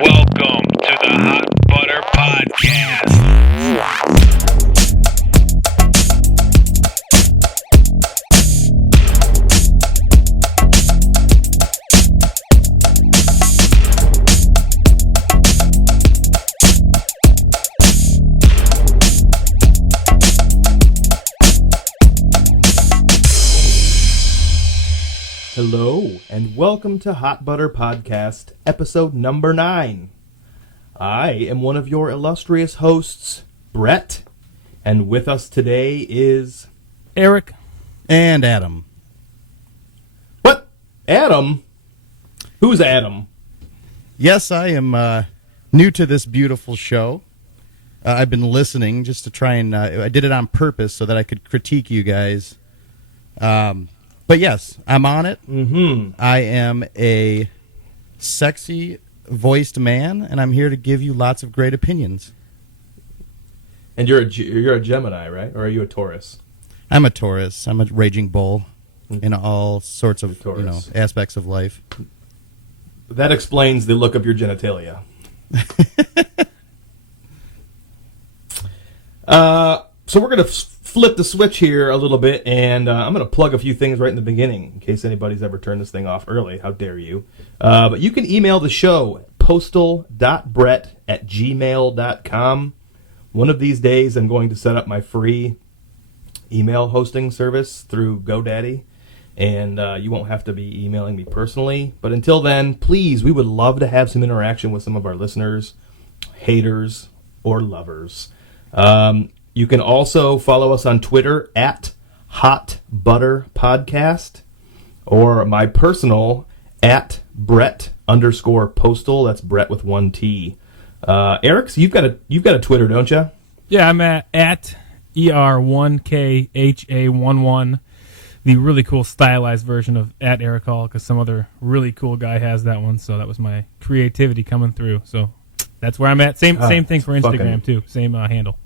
Welcome to the Hot Butter Podcast. Hello, and welcome to Hot Butter Podcast, episode number 9. I am one of your illustrious hosts, Brett, and with us today is... Eric. And Adam. What? Adam? Who's Adam? Yes, I am new to this beautiful show. I've been listening just to try and... I did it on purpose so that I could critique you guys. But yes, I'm on it. Mm-hmm. I am a sexy voiced man, and I'm here to give you lots of great opinions. And you're a Gemini, right? Or are you a Taurus? I'm a Taurus. I'm a raging bull in all sorts of aspects of life. That explains the look of your genitalia. So we're going to flip the switch here a little bit, and I'm going to plug a few things right in the beginning, in case anybody's ever turned this thing off early. How dare you? But you can email the show, postal.brett@gmail.com. One of these days, I'm going to set up my free email hosting service through GoDaddy, and you won't have to be emailing me personally. But until then, please, we would love to have some interaction with some of our listeners, haters, or lovers. You can also follow us on Twitter at Hot Butter Podcast, or my personal at Brett_Postal. That's Brett with one T. Eric, so you've got a Twitter, don't you? Yeah, I'm at ER1KHA11, the really cool stylized version of at Eric Hall, because some other really cool guy has that one. So that was my creativity coming through. So that's where I'm at. Same thing for Instagram too. Same handle.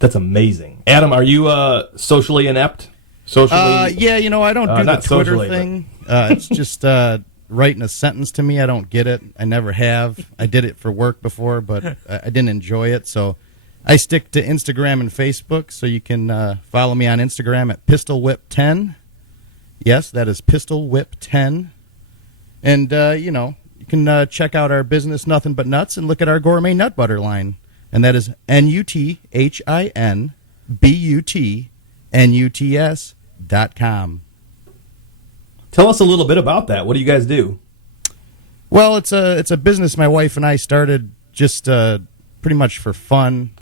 That's amazing. Adam, are you socially inept? Yeah, I don't do the Twitter socially, thing. It's just writing a sentence to me. I don't get it. I never have. I did it for work before, but I didn't enjoy it. So I stick to Instagram and Facebook. So you can follow me on Instagram at PistolWhip10. Yes, that is PistolWhip10. And, you can check out our business, Nothing But Nuts, and look at our gourmet nut butter line. And that is NUTHINBUTNUTS.com. Tell us a little bit about that. What do you guys do? Well, it's a business my wife and I started just pretty much for fun.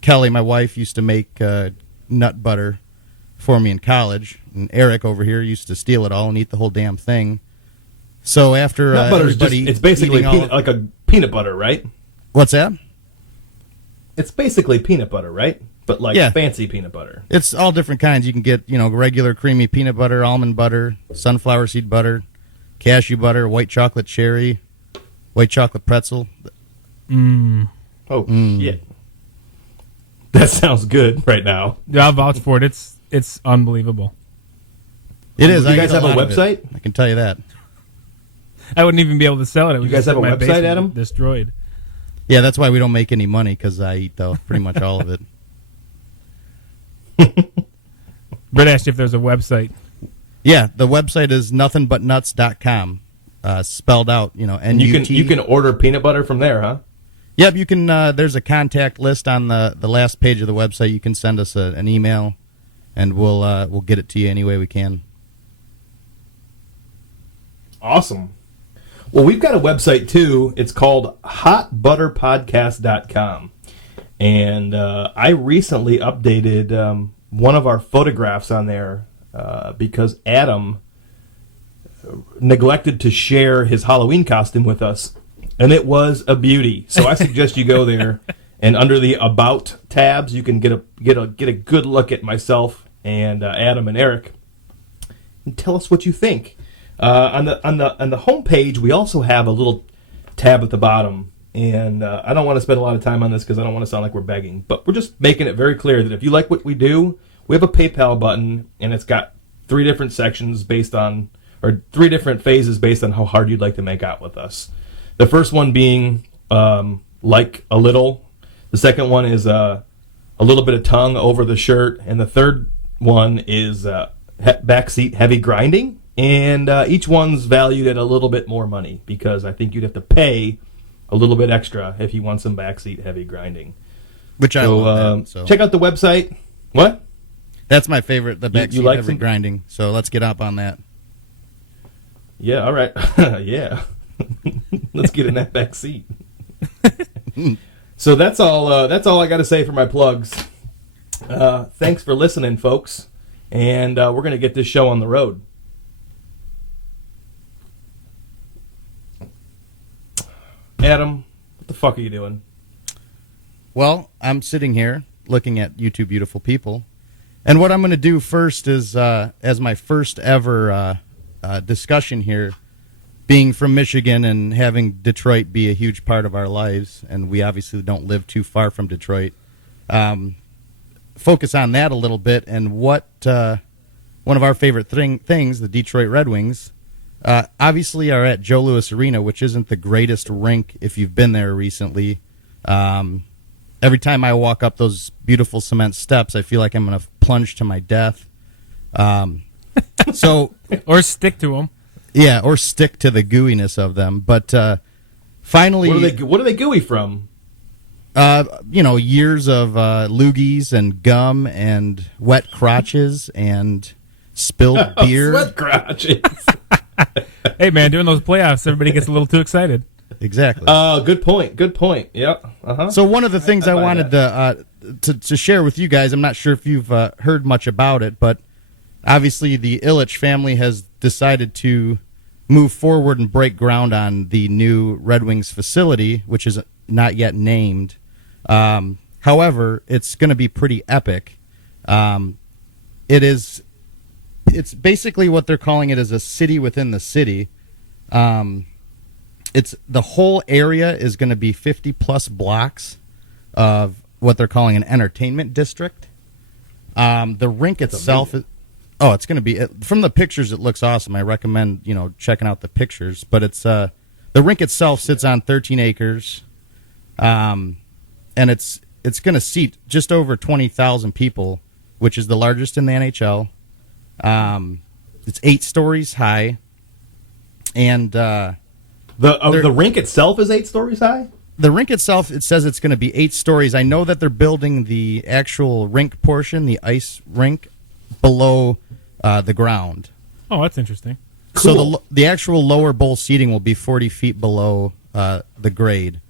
Kelly, my wife, used to make nut butter for me in college, and Eric over here used to steal it all and eat the whole damn thing. So after nut butter's it's basically like a peanut butter, right? What's that? It's basically peanut butter, right? But fancy peanut butter. It's all different kinds. You can get, regular creamy peanut butter, almond butter, sunflower seed butter, cashew butter, white chocolate cherry, white chocolate pretzel. Oh, shit. That sounds good right now. Yeah, I'll vouch for it. It's unbelievable. It is. Do you guys have a website? I can tell you that. I wouldn't even be able to sell it. You guys have a website, Adam? Destroyed. Yeah, that's why we don't make any money, because I eat pretty much all of it. Brett asked you if there's a website. Yeah, the website is nothingbutnuts.com, spelled out, N-U-T. You can order peanut butter from there, huh? Yep, you can. There's a contact list on the last page of the website. You can send us an email, and we'll get it to you any way we can. Awesome. Well, we've got a website, too. It's called hotbutterpodcast.com. And I recently updated one of our photographs on there because Adam neglected to share his Halloween costume with us, and it was a beauty. So I suggest you go there, and under the About tabs, you can get a good look at myself and Adam and Eric, and tell us what you think. On the homepage, we also have a little tab at the bottom, and I don't want to spend a lot of time on this because I don't want to sound like we're begging, but we're just making it very clear that if you like what we do, we have a PayPal button, and it's got 3 different sections based on, or 3 different phases based on how hard you'd like to make out with us. The first one being like a little. The second one is a little bit of tongue over the shirt, and the third one is backseat heavy grinding. And each one's valued at a little bit more money because I think you'd have to pay a little bit extra if you want some backseat heavy grinding. Which I love that, so. Check out the website. What? That's my favorite, the backseat like heavy grinding. So let's get up on that. Yeah, all right. Yeah. Let's get in that back seat. So that's all I got to say for my plugs. Thanks for listening, folks. And we're going to get this show on the road. Adam, what the fuck are you doing? Well, I'm sitting here looking at you two beautiful people. And what I'm going to do first is, as my first ever discussion here, being from Michigan and having Detroit be a huge part of our lives, and we obviously don't live too far from Detroit, focus on that a little bit and what one of our favorite things, the Detroit Red Wings, obviously are at Joe Louis Arena, which isn't the greatest rink if you've been there recently. Every time I walk up those beautiful cement steps, I feel like I'm going to plunge to my death. So, or stick to them. Yeah, or stick to the gooiness of them. But finally, what are they gooey from? Years of loogies and gum and wet crotches and spilled beer. Sweat crotches. Hey, man, during those playoffs, everybody gets a little too excited. Exactly. Good point. Good point. Yep. Uh-huh. So one of the things I wanted to share with you guys, I'm not sure if you've heard much about it, but obviously the Ilitch family has decided to move forward and break ground on the new Red Wings facility, which is not yet named. However, it's going to be pretty epic. It's basically what they're calling it as a city within the city. It's the whole area is going to be 50 plus blocks of what they're calling an entertainment district. The rink itself is, it's going to be, from the pictures it looks awesome. I recommend checking out the pictures. But it's the rink itself sits on 13 acres, and it's going to seat just over 20,000 people, which is the largest in the NHL. It's 8 stories high, and the rink itself is 8 stories high? The rink itself, it says it's going to be 8 stories. I know that they're building the actual rink portion, the ice rink, below the ground. Oh, that's interesting. Cool. So the actual lower bowl seating will be 40 feet below the grade.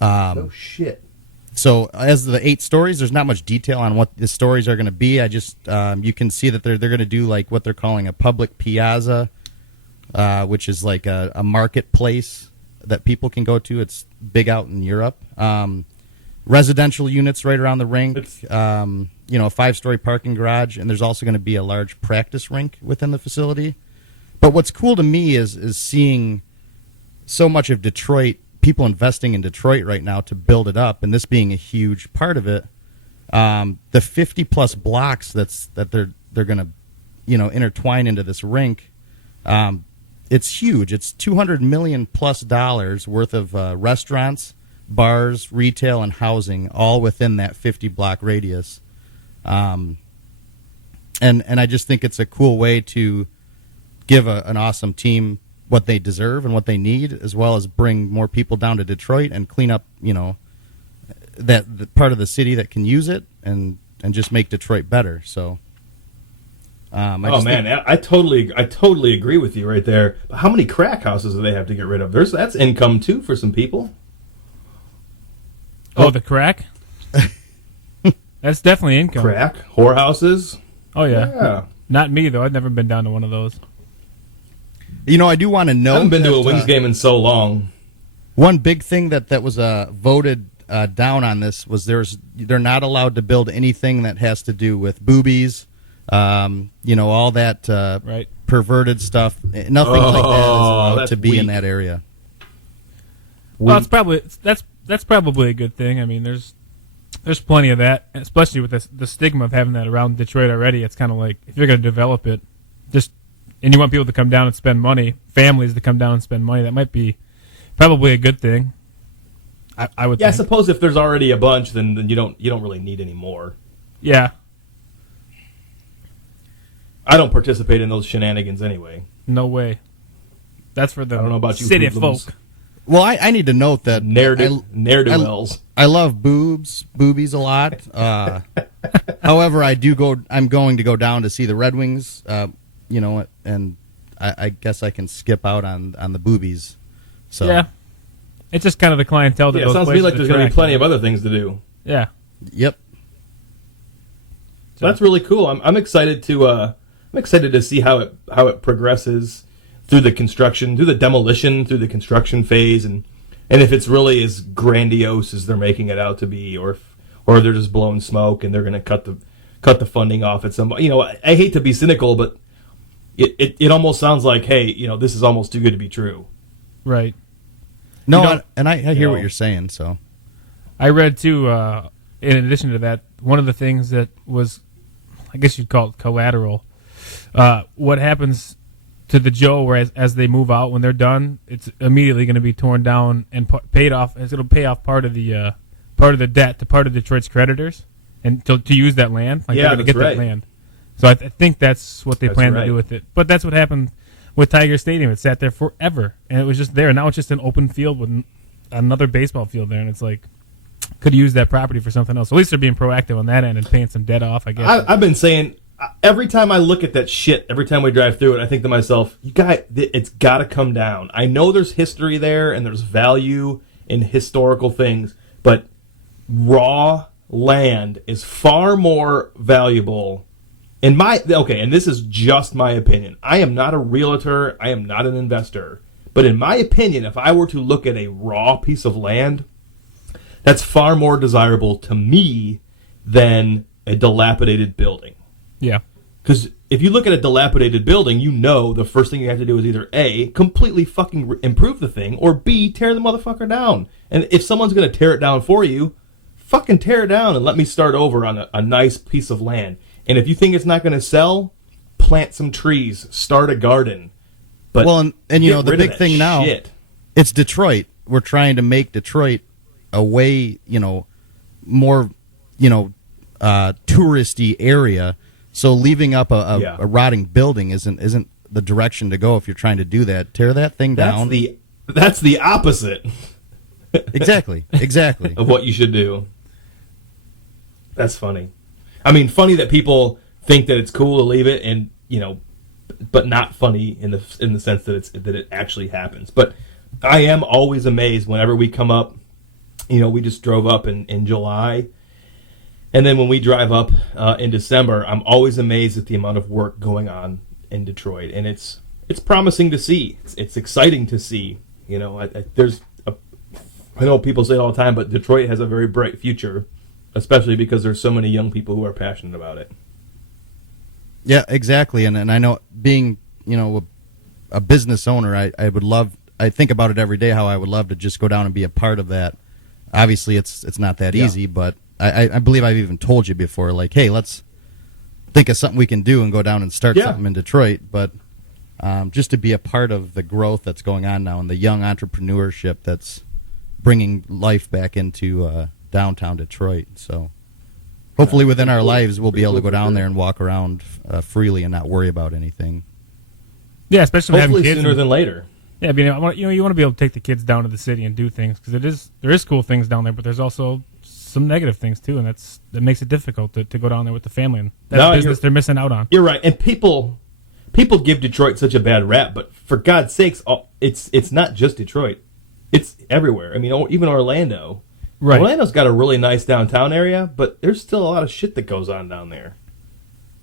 Oh, shit. So as the 8 stories, there's not much detail on what the stories are going to be. I just you can see that they're going to do like what they're calling a public piazza, which is like a marketplace that people can go to. It's big out in Europe. Residential units right around the rink. A 5-story parking garage, and there's also going to be a large practice rink within the facility. But what's cool to me is seeing so much of Detroit, people investing in Detroit right now to build it up, and this being a huge part of it. The 50 plus blocks that they're going to intertwine into this rink. It's huge. It's $200 million plus worth of restaurants, bars, retail, and housing, all within that 50 block radius. And I just think it's a cool way to give an awesome team what they deserve and what they need, as well as bring more people down to Detroit and clean up, that the part of the city that can use it and just make Detroit better. So. I totally agree with you right there. But how many crack houses do they have to get rid of? That's income too for some people. Oh, the crack? That's definitely income. Crack, whorehouses. Oh yeah. Not me though. I've never been down to one of those. I do want to know. I haven't been to a Wings game in so long. One big thing that was voted down on this was they're not allowed to build anything that has to do with boobies. All that right. Perverted stuff. Nothing like that is allowed to be in that area. Well, that's probably a good thing. I mean, there's plenty of that, especially with the stigma of having that around Detroit already. It's kind of like if you're going to develop it, and you want people to come down and spend money, families to come down and spend money, that might be Probably a good thing. I would. Yeah, I think. suppose if there's already a bunch, then you don't really need any more. Yeah. I don't participate in those shenanigans anyway. No way. That's for the I don't know about you city hoodlums. folk. Well, I need to note that Ne'er-do-wells. I love boobies a lot. However, I'm going to go down to see the Red Wings. And I guess I can skip out on the boobies. So Yeah. It's just kind of the clientele that Yeah, it those sounds to me places like there's going to be attract. plenty of other things to do. Yeah. Yep. So that's really cool. I'm excited to see how it progresses through the construction, through the demolition, through the construction phase, and if it's really as grandiose as they're making it out to be, or they're just blowing smoke and they're going to cut the funding off at some. I hate to be cynical, but it almost sounds like, hey, this is almost too good to be true. Right. No, and I hear what you're saying. So I read too. In addition to that, one of the things that was, I guess you'd call it collateral. What happens to the Joe, whereas as they move out, when they're done, it's immediately going to be torn down and paid off. It'll pay off part of the debt to part of Detroit's creditors, and to use that land. Like Yeah, they're going to that's get right. that land. So I think that's what they That's plan to right. do with it. But that's what happened with Tiger Stadium. It sat there forever, and it was just there. Now it's just an open field with another baseball field there, and it's like, could use that property for something else. At least they're being proactive on that end and paying some debt off, I guess. I've been saying, every time I look at that shit, every time we drive through it, I think to myself, it's got to come down. I know there's history there and there's value in historical things, but raw land is far more valuable. And this is just my opinion. I am not a realtor. I am not an investor. But in my opinion, if I were to look at a raw piece of land, that's far more desirable to me than a dilapidated building. Yeah. Because if you look at a dilapidated building, the first thing you have to do is either A, completely fucking improve the thing, or B, tear the motherfucker down. And if someone's going to tear it down for you, fucking tear it down and let me start over on a nice piece of land. And if you think it's not going to sell, plant some trees, start a garden. But and get the rid of big that thing now, shit. it's Detroit. We're trying to make Detroit a way, more, touristy area. So leaving up a rotting building isn't the direction to go if you're trying to do that. Tear that thing down. That's the opposite Exactly. of what you should do. That's funny. I mean, funny that people think that it's cool to leave it, and but not funny in the sense that it actually happens. But I am always amazed whenever we come up. We just drove up in July, and then when we drive up in December, I'm always amazed at the amount of work going on in Detroit, and it's promising to see. It's exciting to see. I know people say it all the time, but Detroit has a very bright future, especially because there's so many young people who are passionate about it. Yeah, exactly. And I know being, a business owner, I think about it every day how I would love to just go down and be a part of that. Obviously, it's not that easy, but I believe I've even told you before, like, hey, let's think of something we can do and go down and start something in Detroit. But just to be a part of the growth that's going on now and the young entrepreneurship that's bringing life back into downtown Detroit. So hopefully within our lives we'll be able to go down there and walk around freely and not worry about anything. Yeah, especially Hopefully having kids. sooner than later. Yeah, you want to be able to take the kids down to the city and do things, because there is cool things down there, but there's also some negative things too, and that makes it difficult to go down there with the family, and that's business they're missing out on. You're right, and people give Detroit such a bad rap, but for God's sakes, it's not just Detroit; it's everywhere. I mean, even Orlando. Right. Orlando's got a really nice downtown area, but there's still a lot of shit that goes on down there.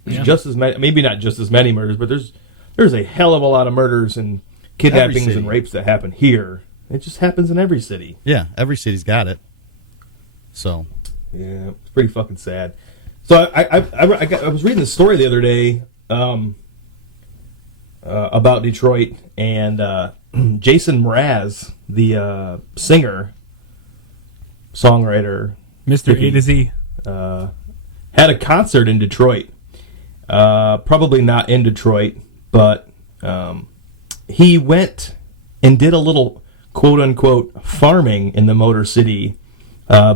There's just as many, maybe not just as many murders, but there's a hell of a lot of murders and kidnappings and rapes that happen here. It just happens in every city. Yeah, every city's got it. So yeah, it's pretty fucking sad. So I was reading the story the other day about Detroit, and Jason Mraz, the singer, songwriter, Mr. A to Z, had a concert in Detroit. Probably not in Detroit, but he went and did a little quote unquote farming in the Motor City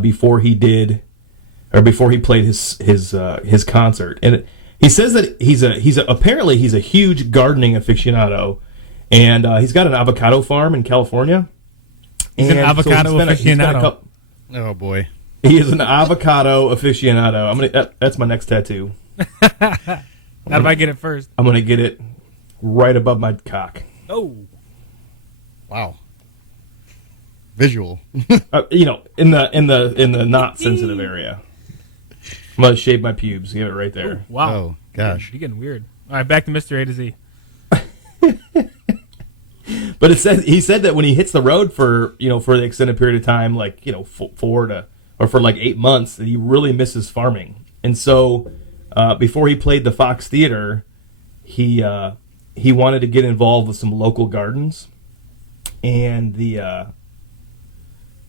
before he played his concert. And he says that apparently he's a huge gardening aficionado, and he's got an avocado farm in California. He's an avocado aficionado. Oh boy, he is an avocado aficionado. That's my next tattoo. How do I get it first? I'm gonna get it right above my cock. Oh, wow. Visual. In the not sensitive area. I'm gonna shave my pubes. Give it right there. Ooh, wow. Oh gosh, you're getting weird. All right, back to Mr. A to Z. But he said that when he hits the road for the extended period of time, like 8 months, that he really misses farming. And so before he played the Fox Theater, he wanted to get involved with some local gardens, and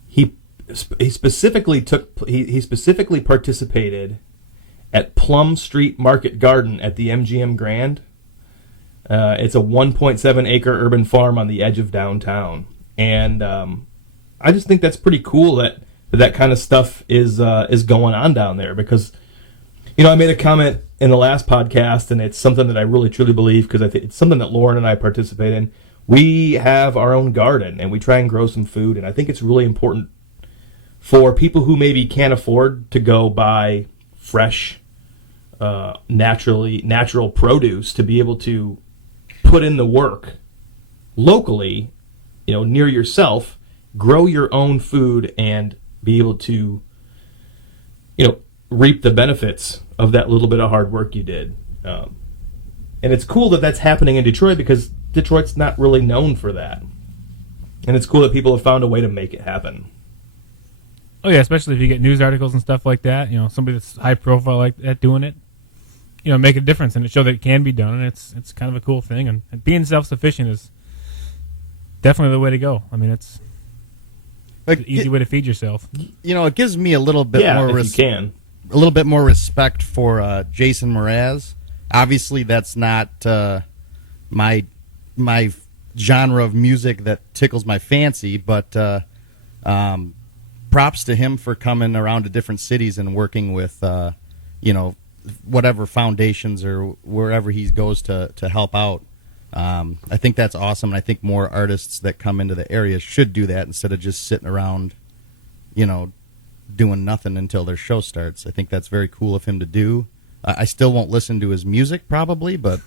he specifically participated at Plum Street Market Garden at the MGM Grand. It's a 1.7 acre urban farm on the edge of downtown, and I just think that's pretty cool that kind of stuff is going on down there, because I made a comment in the last podcast, and it's something that I really truly believe, because I think it's something that Lauren and I participate in. We have our own garden, and we try and grow some food, and I think it's really important for people who maybe can't afford to go buy fresh, natural produce, to be able to put in the work locally, near yourself, grow your own food, and be able to, reap the benefits of that little bit of hard work you did. And it's cool that that's happening in Detroit, because Detroit's not really known for that. And it's cool that people have found a way to make it happen. Oh yeah, especially if you get news articles and stuff like that. Somebody that's high profile like that doing it. Make a difference, and it show that it can be done, and it's kind of a cool thing. And being self-sufficient is definitely the way to go. I mean, it's an easy way to feed yourself. It gives me a little bit more a little bit more respect for Jason Mraz. Obviously, that's not my genre of music that tickles my fancy, but props to him for coming around to different cities and working with whatever foundations or wherever he goes to help out. I think that's awesome, and I think more artists that come into the area should do that instead of just sitting around, doing nothing until their show starts. I think that's very cool of him to do. I still won't listen to his music probably, but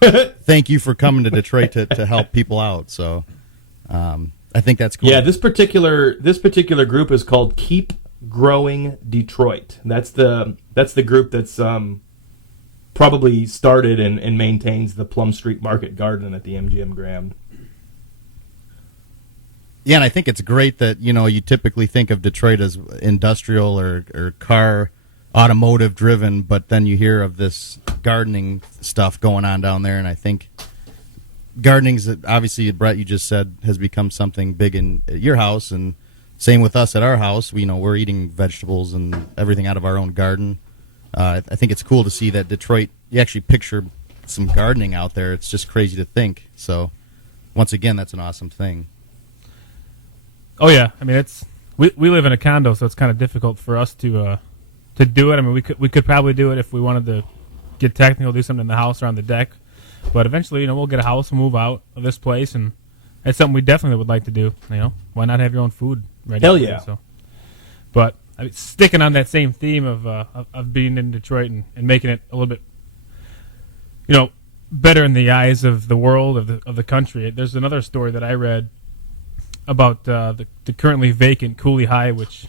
thank you for coming to Detroit to help people out. So I think that's cool. Yeah, this particular group is called Keep Growing Detroit. That's the group that's probably started and maintains the Plum Street Market Garden at the MGM Grand. Yeah, and I think it's great that you typically think of Detroit as industrial or car automotive driven, but then you hear of this gardening stuff going on down there, and I think gardening's obviously, Brett, you just said, has become something big in your house, and same with us at our house. We're eating vegetables and everything out of our own garden. I think it's cool to see that Detroit, you actually picture some gardening out there. It's just crazy to think. So, once again, that's an awesome thing. Oh yeah, I mean we live in a condo, so it's kind of difficult for us to do it. I mean, we could probably do it if we wanted to get technical, do something in the house or on the deck. But eventually, we'll get a house and move out of this place, and it's something we definitely would like to do. Why not have your own food ready? Hell yeah! So, but I mean, sticking on that same theme of being in Detroit and making it a little bit, better in the eyes of the world, of the country. There's another story that I read about the currently vacant Cooley High, which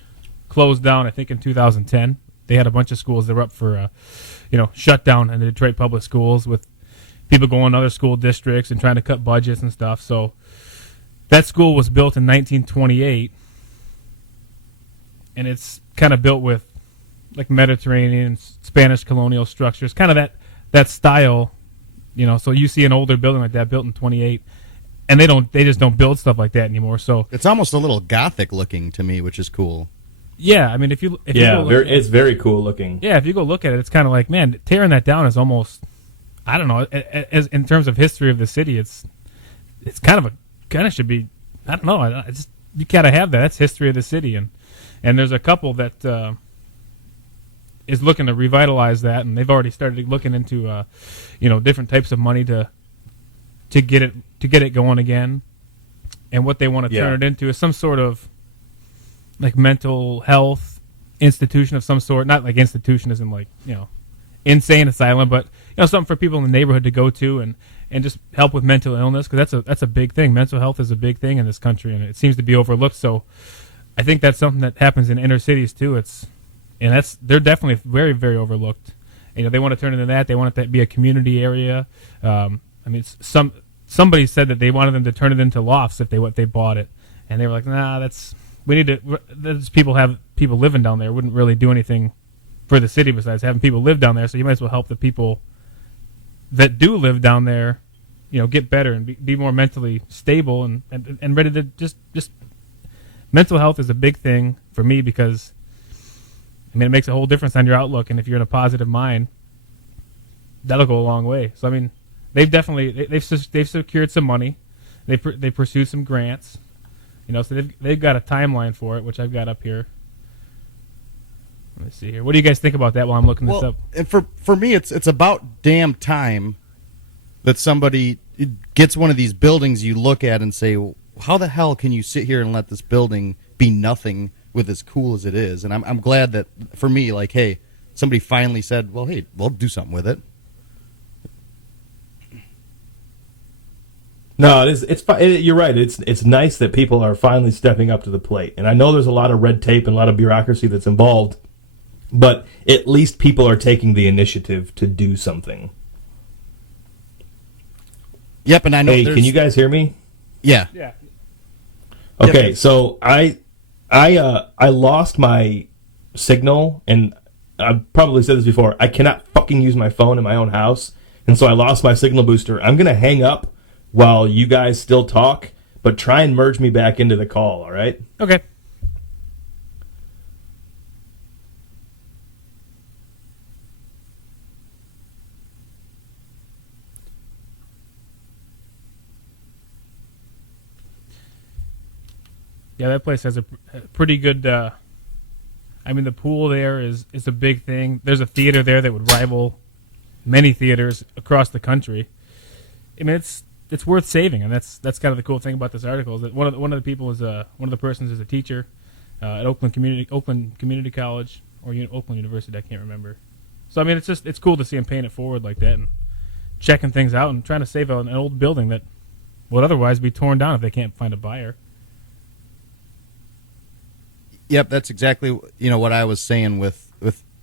closed down, I think, in 2010. They had a bunch of schools that were up for, shutdown in the Detroit public schools, with people going to other school districts and trying to cut budgets and stuff. So that school was built in 1928, and it's kind of built with like Mediterranean, Spanish colonial structures, kind of that style. So you see an older building like that built in 28. And they just don't build stuff like that anymore. So it's almost a little Gothic looking to me, which is cool. Yeah, I mean, if you go look it's very cool looking. Yeah, if you go look at it, it's kind of like, man, tearing that down is almost, I don't know, as in terms of history of the city, it's kind of should be I don't know. I just you gotta have that. That's history of the city, and there's a couple that is looking to revitalize that, and they've already started looking into different types of money to get it going again. And what they want to turn it into is some sort of like mental health institution of some sort. Not like institution as in like insane asylum, but something for people in the neighborhood to go to and just help with mental illness, because that's a big thing. Mental health is a big thing in this country, and it seems to be overlooked. So I think that's something that happens in inner cities too. They're definitely very, very overlooked. They want to turn into that. They want it to be a community area. Somebody said that they wanted them to turn it into lofts if they bought it, and they were like, nah, people living down there wouldn't really do anything for the city besides having people live down there. So you might as well help the people that do live down there, get better and be more mentally stable and ready to just mental health is a big thing for me, because it makes a whole difference on your outlook, and if you're in a positive mind, that'll go a long way. So they've secured some money, they pursued some grants, so they've got a timeline for it, which I've got up here. Let me see here. What do you guys think about that while I'm looking this up? And for me, it's about damn time that somebody gets one of these buildings you look at and say, well, how the hell can you sit here and let this building be nothing with as cool as it is? And I'm glad that, for me, like, hey, somebody finally said, well, hey, we'll do something with it. No, you're right. It's nice that people are finally stepping up to the plate. And I know there's a lot of red tape and a lot of bureaucracy that's involved, but at least people are taking the initiative to do something. Yep, and I know. Hey, can you guys hear me? Yeah. Yeah. Okay, Yep. so I lost my signal, and I've probably said this before. I cannot fucking use my phone in my own house, and so I lost my signal booster. I'm gonna hang up while you guys still talk, but try and merge me back into the call. All right? Okay. Yeah, that place has a pretty good. The pool there is a big thing. There's a theater there that would rival many theaters across the country. It's worth saving, and that's kind of the cool thing about this article. Is that one of the people is one of the persons is a teacher at Oakland Community College or Oakland University. I can't remember. So it's cool to see him paying it forward like that and checking things out and trying to save an old building that would otherwise be torn down if they can't find a buyer. Yep, that's exactly what I was saying with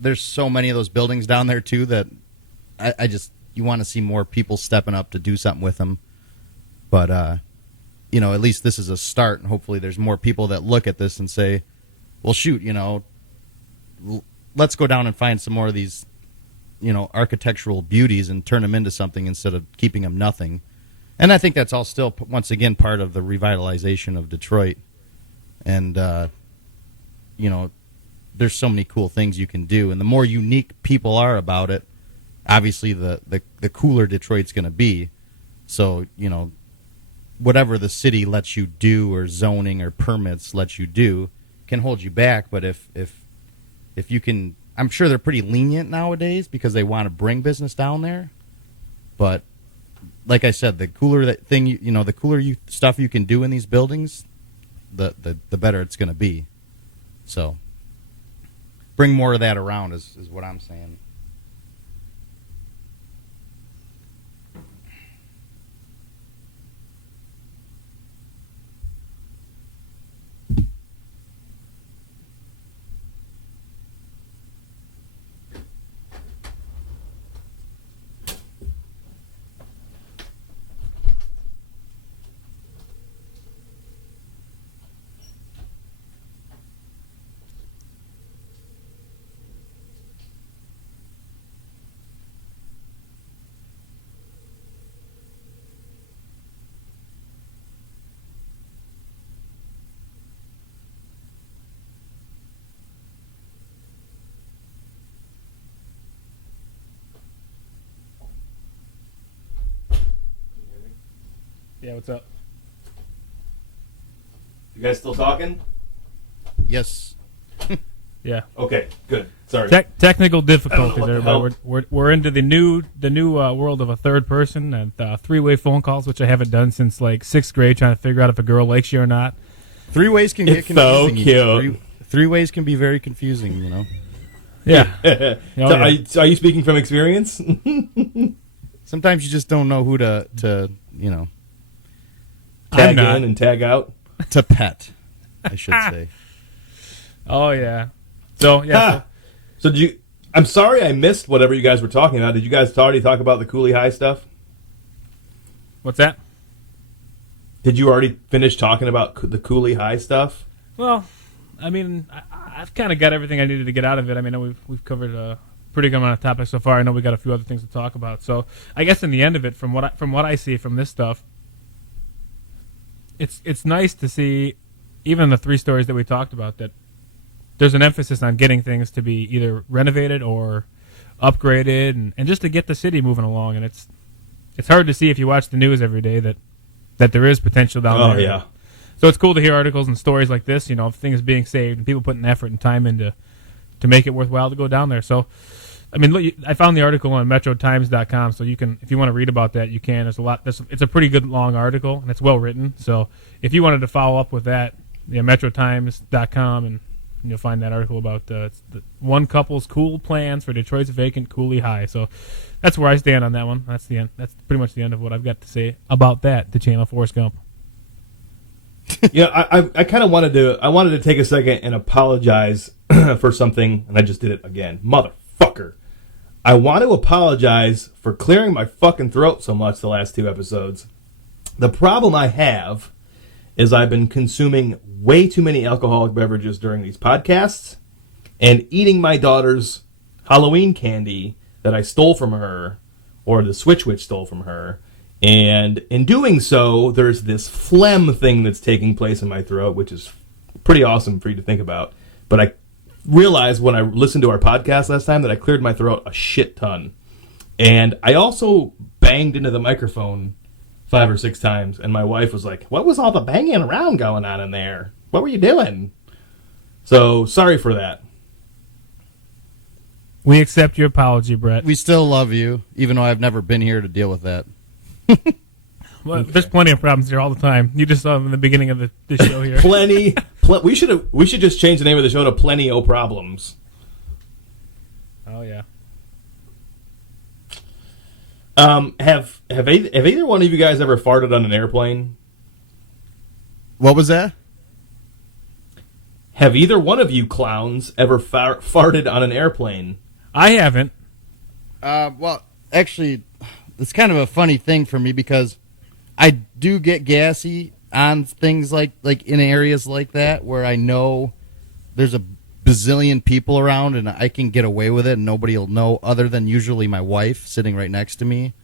there's so many of those buildings down there too that I just you want to see more people stepping up to do something with them. But at least this is a start, and hopefully there's more people that look at this and say, well, shoot, let's go down and find some more of these architectural beauties and turn them into something instead of keeping them nothing. And I think that's all still once again part of the revitalization of Detroit. And there's so many cool things you can do, and the more unique people are about it, obviously the cooler Detroit's going to be. So, whatever the city lets you do or zoning or permits lets you do can hold you back, but if you can, I'm sure they're pretty lenient nowadays because they want to bring business down there. But like I said, the cooler that thing, the cooler stuff you can do in these buildings, the better it's going to be. So, bring more of that around is what I'm saying. Yeah, what's up? You guys still talking? Yes. Yeah. Okay, good. Sorry. Technical difficulties, what the everybody. hell. We're into the new world of a third person and three-way phone calls, which I haven't done since like 6th grade, trying to figure out if a girl likes you or not. 3 ways can get It's so confusing. cute. Three ways can be very confusing, you know. Yeah. So yeah. are you speaking from experience? Sometimes you just don't know who to you know, Tag not. in and tag out. to pet, I should say. Oh yeah. So yeah. Ha! So did you? I'm sorry I missed whatever you guys were talking about. Did you guys already talk about the Cooley High stuff? What's that? Did you already finish talking about the Cooley High stuff? Well, I mean, I've kind of got everything I needed to get out of it. I mean, we've covered a pretty good amount of topics so far. I know we got a few other things to talk about. So I guess in the end of it, from what I see from this stuff, it's nice to see, even the 3 stories that we talked about, that there's an emphasis on getting things to be either renovated or upgraded, and just to get the city moving along. And it's hard to see if you watch the news every day that there is potential down there. Oh yeah. So it's cool to hear articles and stories like this, of things being saved and people putting effort and time into to make it worthwhile to go down there. So, I mean, look, I found the article on metrotimes.com, so you can, if you want to read about that, you can. There's a lot. It's a pretty good long article, and it's well written. So if you wanted to follow up with that, metrotimes.com, and you'll find that article about it's the one couple's cool plans for Detroit's vacant Cooley High. So that's where I stand on that one. That's the end. That's pretty much the end of what I've got to say about that. The channel Forrest Gump. I kind of wanted to take a second and apologize for something, and I just did it again. Motherfucker. I want to apologize for clearing my fucking throat so much the last 2 episodes. The problem I have is I've been consuming way too many alcoholic beverages during these podcasts and eating my daughter's Halloween candy that I stole from her, or the Switch Witch stole from her. And in doing so, there's this phlegm thing that's taking place in my throat, which is pretty awesome for you to think about. But I realized when I listened to our podcast last time that I cleared my throat a shit ton. And I also banged into the microphone 5 or 6 times, and my wife was like, "What was all the banging around going on in there? What were you doing?" So, sorry for that. We accept your apology, Brett. We still love you, even though I've never been here to deal with that. Well, there's plenty of problems here all the time. You just saw them in the beginning of the show here. We should just change the name of the show to Plenty O Problems. Oh yeah. Have either one of you guys ever farted on an airplane? What was that? Have either one of you clowns ever farted on an airplane? I haven't. Well, actually, it's kind of a funny thing for me because I do get gassy on things like in areas like that where I know there's a bazillion people around and I can get away with it and nobody will know other than usually my wife sitting right next to me,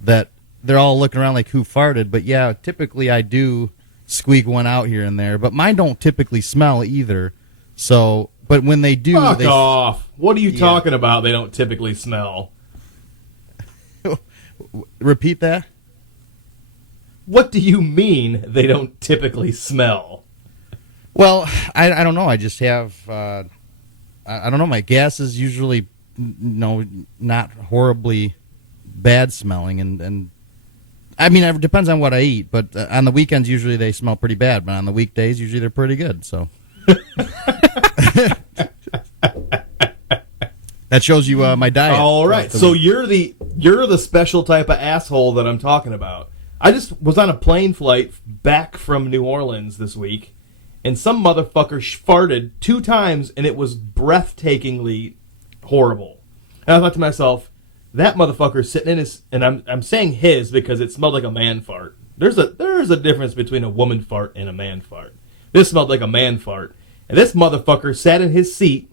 that they're all looking around like who farted. But yeah, typically I do squeak one out here and there, but mine don't typically smell either. So, but when they do, Fuck off. What are you talking about? They don't typically smell. Repeat that. What do you mean they don't typically smell? Well, I don't know. I just have, I don't know. My gas is usually, not horribly bad smelling. And I mean, it depends on what I eat. But on the weekends, usually they smell pretty bad. But on the weekdays, usually they're pretty good. So that shows you my diet. All right. So you're the special type of asshole that I'm talking about. I just was on a plane flight back from New Orleans this week, and some motherfucker farted 2 times, and it was breathtakingly horrible. And I thought to myself, that motherfucker sitting in his, and I'm saying his because it smelled like a man fart. There's a difference between a woman fart and a man fart. This smelled like a man fart, and this motherfucker sat in his seat,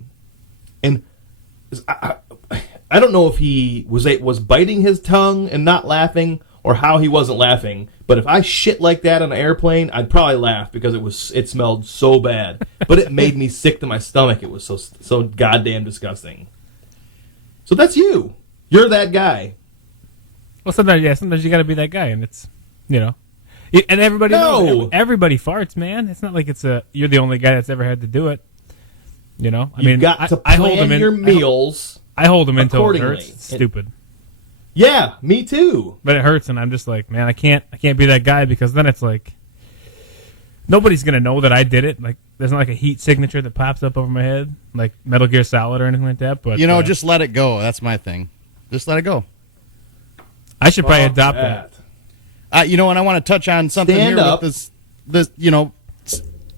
and I don't know if he was biting his tongue and not laughing, or how he wasn't laughing. But if I shit like that on an airplane, I'd probably laugh because it smelled so bad. But it made me sick to my stomach. It was so goddamn disgusting. So that's you. You're that guy. Well, sometimes you got to be that guy, and it's And everybody No. knows. Everybody farts, man. It's not like you're the only guy that's ever had to do it. You know, You've got to I plan hold them in your meals. I hold them until it accordingly. hurts. It's stupid. Yeah, me too. But it hurts, and I'm just like, man, I can't be that guy, because then it's like nobody's gonna know that I did it. Like, there's not like a heat signature that pops up over my head, like Metal Gear Solid or anything like that. But just let it go. That's my thing. Just let it go. I should probably Fuck adopt that. And I want to touch on something Stand here up. with this.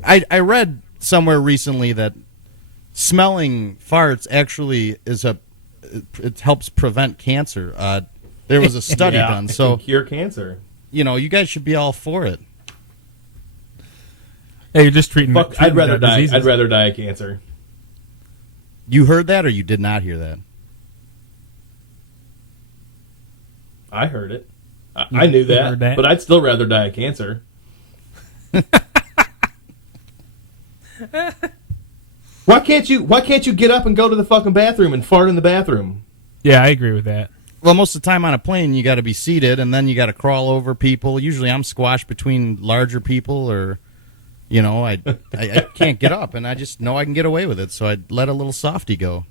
I read somewhere recently that smelling farts actually it helps prevent cancer. There was a study Yeah, done, it so can cure cancer. you guys should be all for it. Hey, you're just treating. Fuck, I'd rather die. diseases. I'd rather die of cancer. You heard that, or you did not hear that? I heard it. I knew you heard that? but I'd still rather die of cancer. Why can't you get up and go to the fucking bathroom and fart in the bathroom? Yeah, I agree with that. Well, most of the time on a plane, you got to be seated, and then you got to crawl over people. Usually, I'm squashed between larger people, or I can't get up, and I just know I can get away with it, so I'd let a little softy go.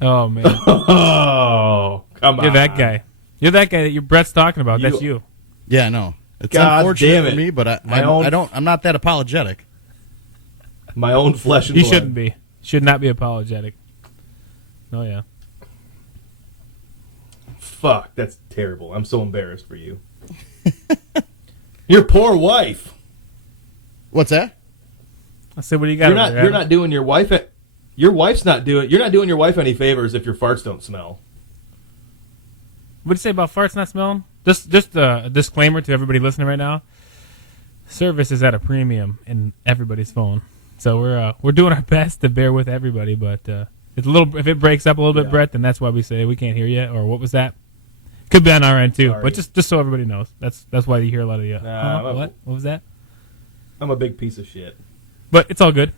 Oh man, Oh, come on! you're that guy. You're that guy that Brett's talking about. That's you. Yeah, no, it's God unfortunate damn it. for me, but My I'm not that apologetic. My own flesh and You blood. shouldn't be. Should not be apologetic. Oh yeah. Fuck, that's terrible. I'm so embarrassed for you. Your poor wife. What's that? I said, what do you got? You're not doing your wife. Your wife's not doing. You're not doing your wife any favors if your farts don't smell. What do you say about farts not smelling? Just a disclaimer to everybody listening right now. Service is at a premium in everybody's phone, so we're doing our best to bear with everybody. But it's a little. If it breaks up a little bit, Yeah. Brett, then that's why we say we can't hear you. Or what was that? Could be on our end too. Sorry. But just so everybody knows, that's why you hear a lot of the. Nah, What was that? I'm a big piece of shit. But it's all good.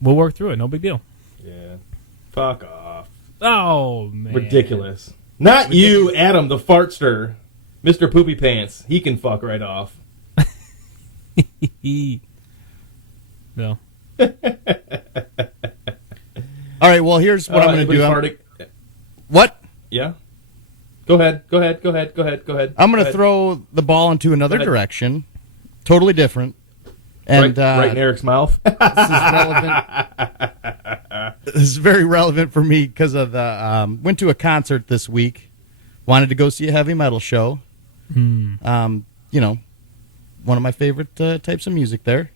We'll work through it. No big deal. Yeah. Fuck off. Oh man. Ridiculous. Not you, Adam, the fartster. Mr. Poopy Pants. He can fuck right off. No. All right, well, here's what I'm going to do. What? Yeah? Go ahead. I'm going to throw the ball into another Go ahead. direction, totally different. And right in Eric's mouth. this is relevant. This is very relevant for me because of the went to a concert this week. Wanted to go see a heavy metal show. One of my favorite types of music there.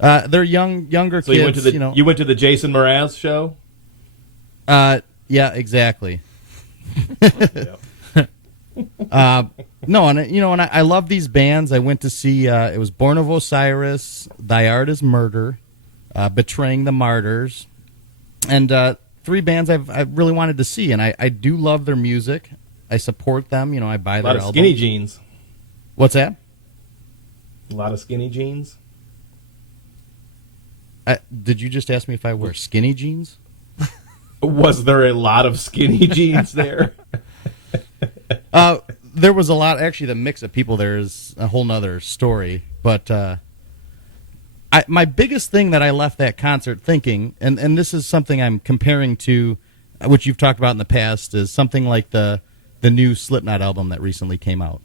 They're younger So kids. you went to the Jason Mraz show? Yeah, exactly. Yep. No, and I love these bands. I went to see. It was Born of Osiris, Thy Art Is Murder, Betraying the Martyrs, and three bands I really wanted to see. And I do love their music. I support them. I buy A their lot of albums. skinny jeans. What's that? A lot of skinny jeans. Did you just ask me if I wear skinny jeans? Was there a lot of skinny jeans there? There was a lot. Actually, the mix of people there is a whole nother story. But my biggest thing that I left that concert thinking, and this is something I'm comparing to, which you've talked about in the past, is something like the new Slipknot album that recently came out.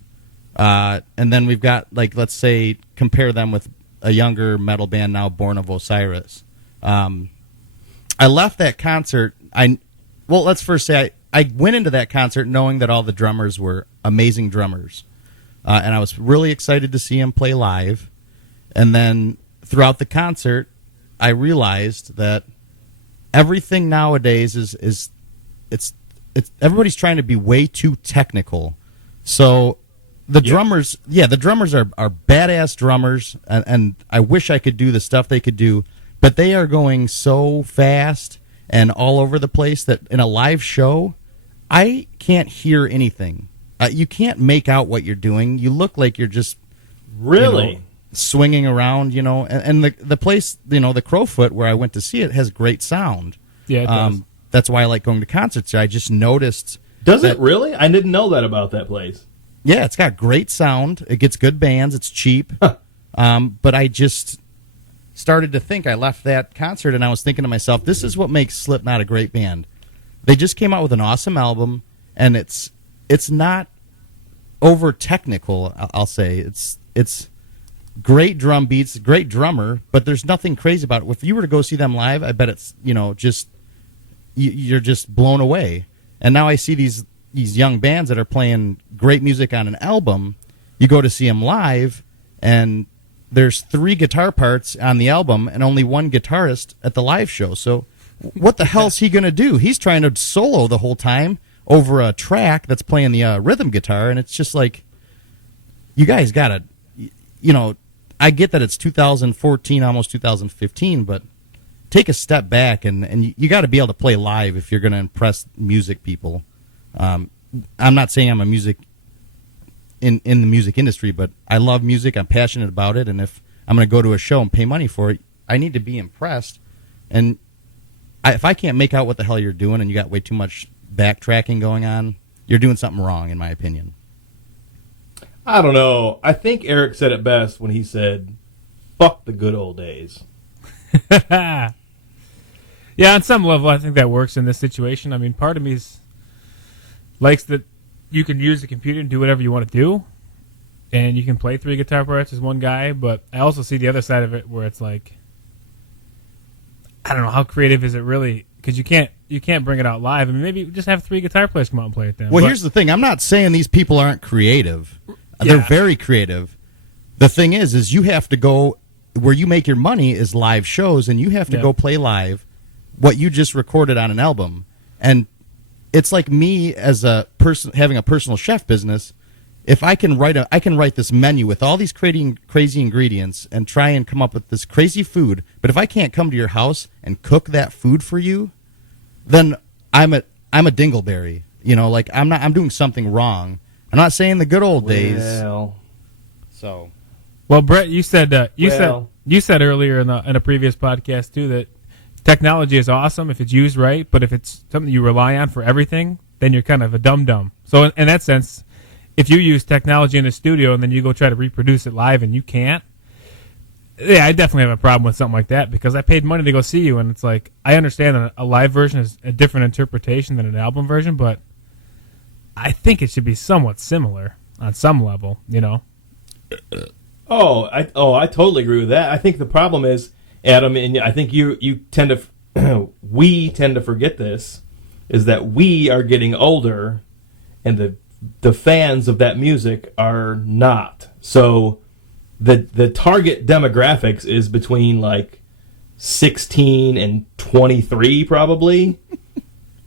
And then we've got, let's say, compare them with a younger metal band now, Born of Osiris. I left that concert. Let's first say I went into that concert knowing that all the drummers were amazing drummers, and I was really excited to see them play live. And then throughout the concert, I realized that everything nowadays is everybody's trying to be way too technical. So the drummers are badass drummers, and I wish I could do the stuff they could do, but they are going so fast and all over the place that in a live show, I can't hear anything. You can't make out what you're doing. You look like you're just Really? swinging around, and the place, the Crowfoot where I went to see it has great sound. Yeah, it does. That's why I like going to concerts. I just noticed. Does it really? I didn't know that about that place. Yeah, it's got great sound. It gets good bands. It's cheap. But I just started to think, I left that concert and I was thinking to myself, this is what makes Slipknot a great band. They just came out with an awesome album, and it's not over technical, I'll say. It's great drum beats, great drummer, but there's nothing crazy about it. If you were to go see them live, I bet it's, just you're just blown away. And now I see these young bands that are playing great music on an album. You go to see them live, and there's 3 guitar parts on the album and only 1 guitarist at the live show. So what the hell's he going to do? He's trying to solo the whole time over a track that's playing the rhythm guitar, and it's just like, you guys got to, I get that it's 2014, almost 2015, but take a step back, and you got to be able to play live if you're going to impress music people. I'm not saying I'm a music in the music industry, but I love music. I'm passionate about it, and if I'm going to go to a show and pay money for it, I need to be impressed. And if I can't make out what the hell you're doing, and you got way too much backtracking going on, you're doing something wrong, in my opinion. I don't know. I think Eric said it best when he said, "Fuck the good old days." Yeah, on some level, I think that works in this situation. I mean, part of me likes that you can use the computer and do whatever you want to do, and you can play 3 guitar parts as one guy, but I also see the other side of it where it's like, I don't know, how creative is it really? Because you can't bring it out live. I mean, maybe just have 3 guitar players come out and play it then. Well, here's the thing. I'm not saying these people aren't creative. Yeah. They're very creative. The thing is you have to go where you make your money is live shows, and you have to go play live what you just recorded on an album. And it's like me as a person having a personal chef business. If I can write this menu with all these crazy ingredients and try and come up with this crazy food, but if I can't come to your house and cook that food for you, then I'm a dingleberry. Like I'm doing something wrong. I'm not saying the good old days. So, well, Brett, you said earlier in a previous podcast too that technology is awesome if it's used right, but if it's something you rely on for everything, then you're kind of a dum-dum. So in that sense, if you use technology in the studio and then you go try to reproduce it live and you can't, yeah, I definitely have a problem with something like that, because I paid money to go see you, and it's like, I understand that a live version is a different interpretation than an album version, but I think it should be somewhat similar on some level, I totally agree with that. I think the problem is, Adam, and I think you tend to, we tend to forget this, is that we are getting older, and the fans of that music are not. So the target demographics is between like 16 and 23 probably.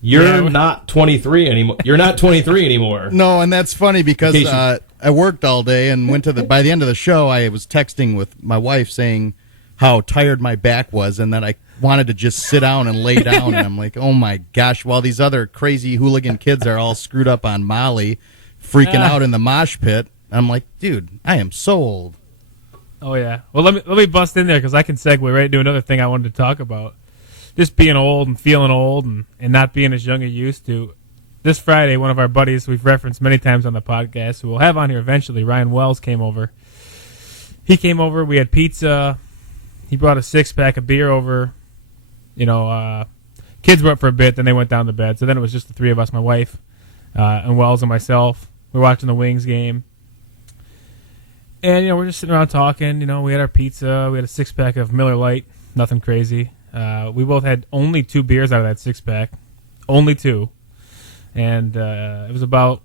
You're not 23 anymore. You're not 23 anymore. No, and that's funny because I worked all day and went to by the end of the show, I was texting with my wife saying how tired my back was and that I wanted to just sit down and lay down. And I'm like, oh my gosh, while these other crazy hooligan kids are all screwed up on Molly, freaking out in the mosh pit. I'm like, dude, I am so old. Oh yeah. Well, let me bust in there because I can segue right into another thing I wanted to talk about. Just being old and feeling old and not being as young as you used to. This Friday, one of our buddies we've referenced many times on the podcast, who we'll have on here eventually, Ryan Wells, came over. He came over. We had pizza. He brought a 6-pack of beer over. Kids were up for a bit, then they went down to bed. So then it was just the 3 of us, my wife, and Wells and myself. We were watching the Wings game. And, we're just sitting around talking. We had our pizza. We had a 6-pack of Miller Lite. Nothing crazy. We both had only 2 beers out of that 6-pack. Only 2. And it was about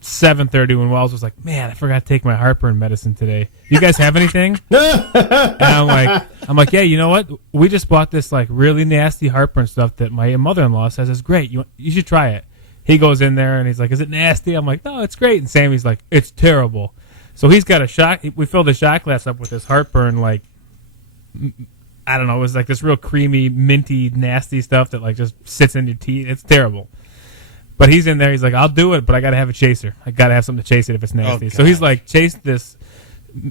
7:30 when Wells was like, man, I forgot to take my heartburn medicine today. You guys have anything? And I'm like, yeah, you know what? We just bought this like really nasty heartburn stuff that my mother-in-law says is great. You should try it. He goes in there and he's like, is it nasty? I'm like, no, it's great. And Sammy's like, it's terrible. So he's got a shot. We filled the shot glass up with this heartburn, like, I don't know, it was like this real creamy, minty, nasty stuff that like just sits in your teeth. It's terrible. But he's in there. He's like, I'll do it, but I got to have a chaser. I got to have something to chase it if it's nasty. So he's like, chased this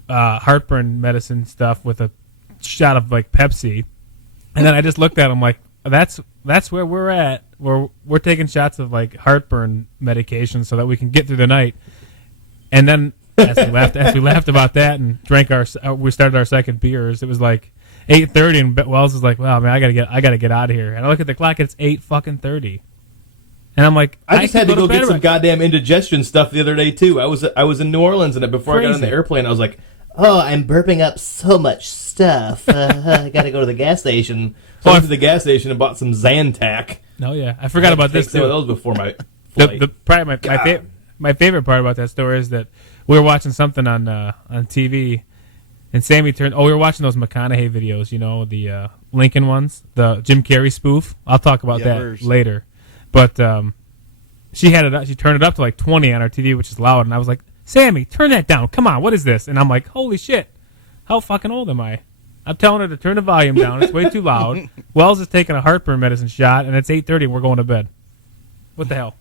heartburn medicine stuff with a shot of like Pepsi. And then I just looked at him like, that's where we're at. We're taking shots of like heartburn medication so that we can get through the night. And then as we laughed about that and drank we started our second beers. It was like 8:30, and Wells was like, "Wow, man, I gotta get out of here." And I look at the clock; it's 8:30, and I'm like, I just had to go get some bed. goddamn indigestion stuff the other day too. I was in New Orleans, and before I got on the airplane, I was like, "Oh, I'm burping up so much stuff. I got to go to the gas station." So I went to the gas station and bought some Zantac. Oh yeah, I forgot about this Some too. of those before my flight. Probably my favorite part about that story is that we were watching something on TV, and Sammy turned. Oh, we were watching those McConaughey videos, the Lincoln ones, the Jim Carrey spoof. I'll talk about that later. But she had it. She turned it up to like 20 on our TV, which is loud, and I was like, "Sammy, turn that down. Come on, what is this?" And I'm like, "Holy shit, how fucking old am I?" I'm telling her to turn the volume down. It's way too loud. Wells is taking a heartburn medicine shot, and it's 8:30, and we're going to bed. What the hell?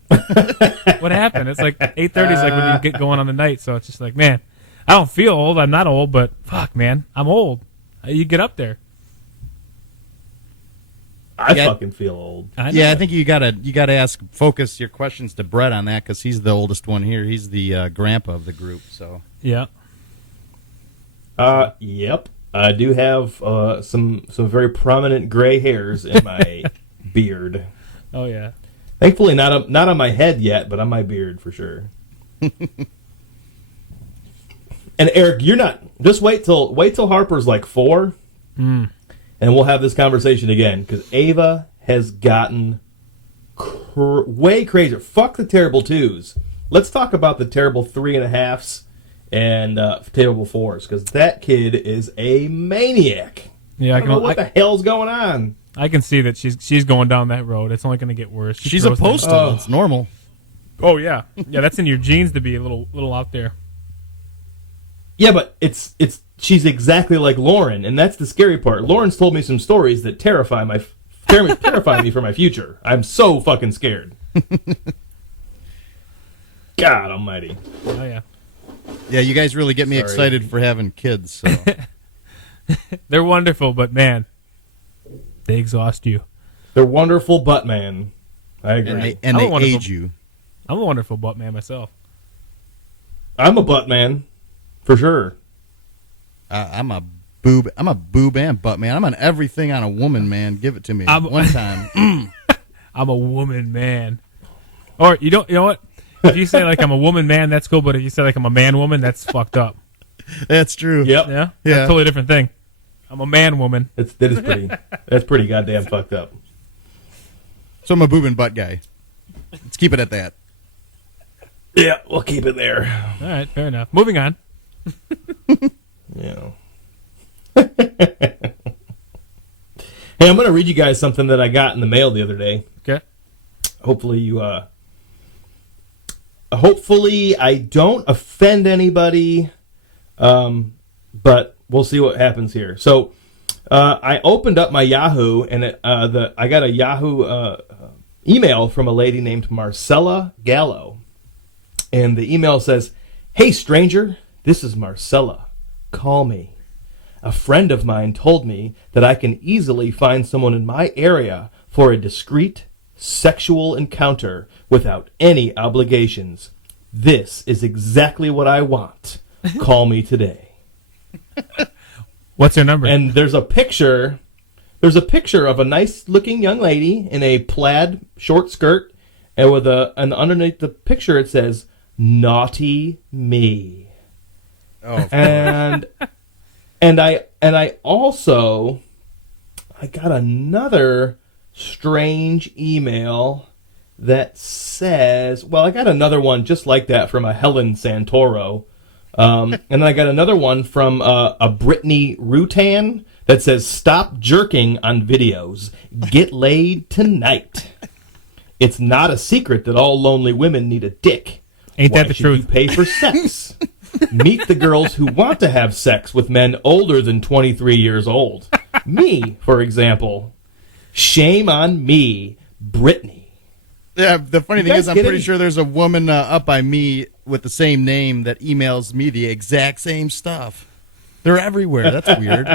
What happened? It's like 8:30 is like when you get going on the night, so it's just like, man, I don't feel old. I'm not old, but fuck, man, I'm old. You get up there. I fucking feel old. I think you gotta focus your questions to Brett on that because he's the oldest one here. He's the grandpa of the group. So yeah. Yep. I do have some very prominent gray hairs in my beard. Oh yeah. Thankfully, not on my head yet, but on my beard for sure. And Eric, you're not. Just wait till Harper's like 4, and we'll have this conversation again because Ava has gotten way crazier. Fuck the terrible 2s. Let's talk about the terrible 3.5s and terrible 4s because that kid is a maniac. Yeah, I don't know what the hell's going on. I can see that she's going down that road. It's only going to get worse. She's a postal. It's normal. Oh yeah, yeah. That's in your genes to be a little out there. Yeah, but she's exactly like Lauren, and that's the scary part. Lauren's told me some stories that terrify me for my future. I'm so fucking scared. God Almighty. Oh yeah. Yeah, you guys really get me excited for having kids. So. They're wonderful, but man. They exhaust you. They're wonderful butt man. I agree. And they age you. I'm a wonderful butt man myself. I'm a butt man, for sure. I'm a boob and butt man. I'm on everything on a woman, man. Give it to me one time. I'm a woman man. Or you know what? If you say like I'm a woman man, that's cool. But if you say like I'm a man woman, that's fucked up. That's true. Yep. Yeah. That's a totally different thing. I'm a man woman. That's pretty goddamn fucked up. So I'm a boob and butt guy. Let's keep it at that. Yeah, we'll keep it there. All right, fair enough. Moving on. Yeah. Hey, I'm going to read you guys something that I got in the mail the other day. Okay. Hopefully I don't offend anybody, but we'll see what happens here. So, I opened up my Yahoo, and I got a Yahoo email from a lady named Marcella Gallo. And the email says, "Hey, stranger, this is Marcella. Call me. A friend of mine told me that I can easily find someone in my area for a discreet sexual encounter without any obligations. This is exactly what I want. Call me today." What's her number? And there's a picture of a nice-looking young lady in a plaid short skirt, and and underneath the picture it says, "Naughty me." Oh, and I also got another strange email that says, well, I got another one just like that from a Helen Santoro. And then I got another one from a Brittany Rutan that says, "Stop jerking on videos. Get laid tonight. It's not a secret that all lonely women need a dick. Ain't Why that the should truth? You pay for sex. Meet the girls who want to have sex with men older than 23 years old. Me, for example. Shame on me, Brittany." Yeah, the funny thing guys is I'm kidding? pretty sure there's a woman up by me with the same name that emails me the exact same stuff. They're everywhere. That's weird.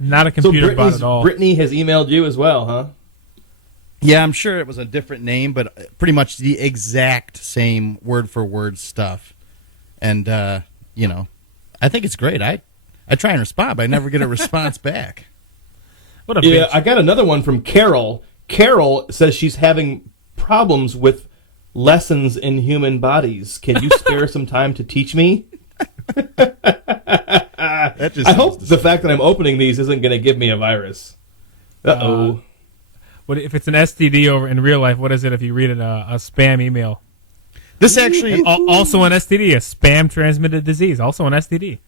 Not a computer bot at all. Brittany has emailed you as well, huh? Yeah, I'm sure it was a different name, but pretty much the exact same word for word stuff. And I think it's great. I try and respond, but I never get a response back. What a Yeah, bitch. I got another one from Carol. Carol says she's having problems with lessons in human bodies. Can you spare some time to teach me? That just I hope the fact that I'm opening these isn't going to give me a virus. Uh-oh. What if it's an STD over in real life? What is it if you read it a spam email? This actually Also an STD, a spam transmitted disease. Also an STD.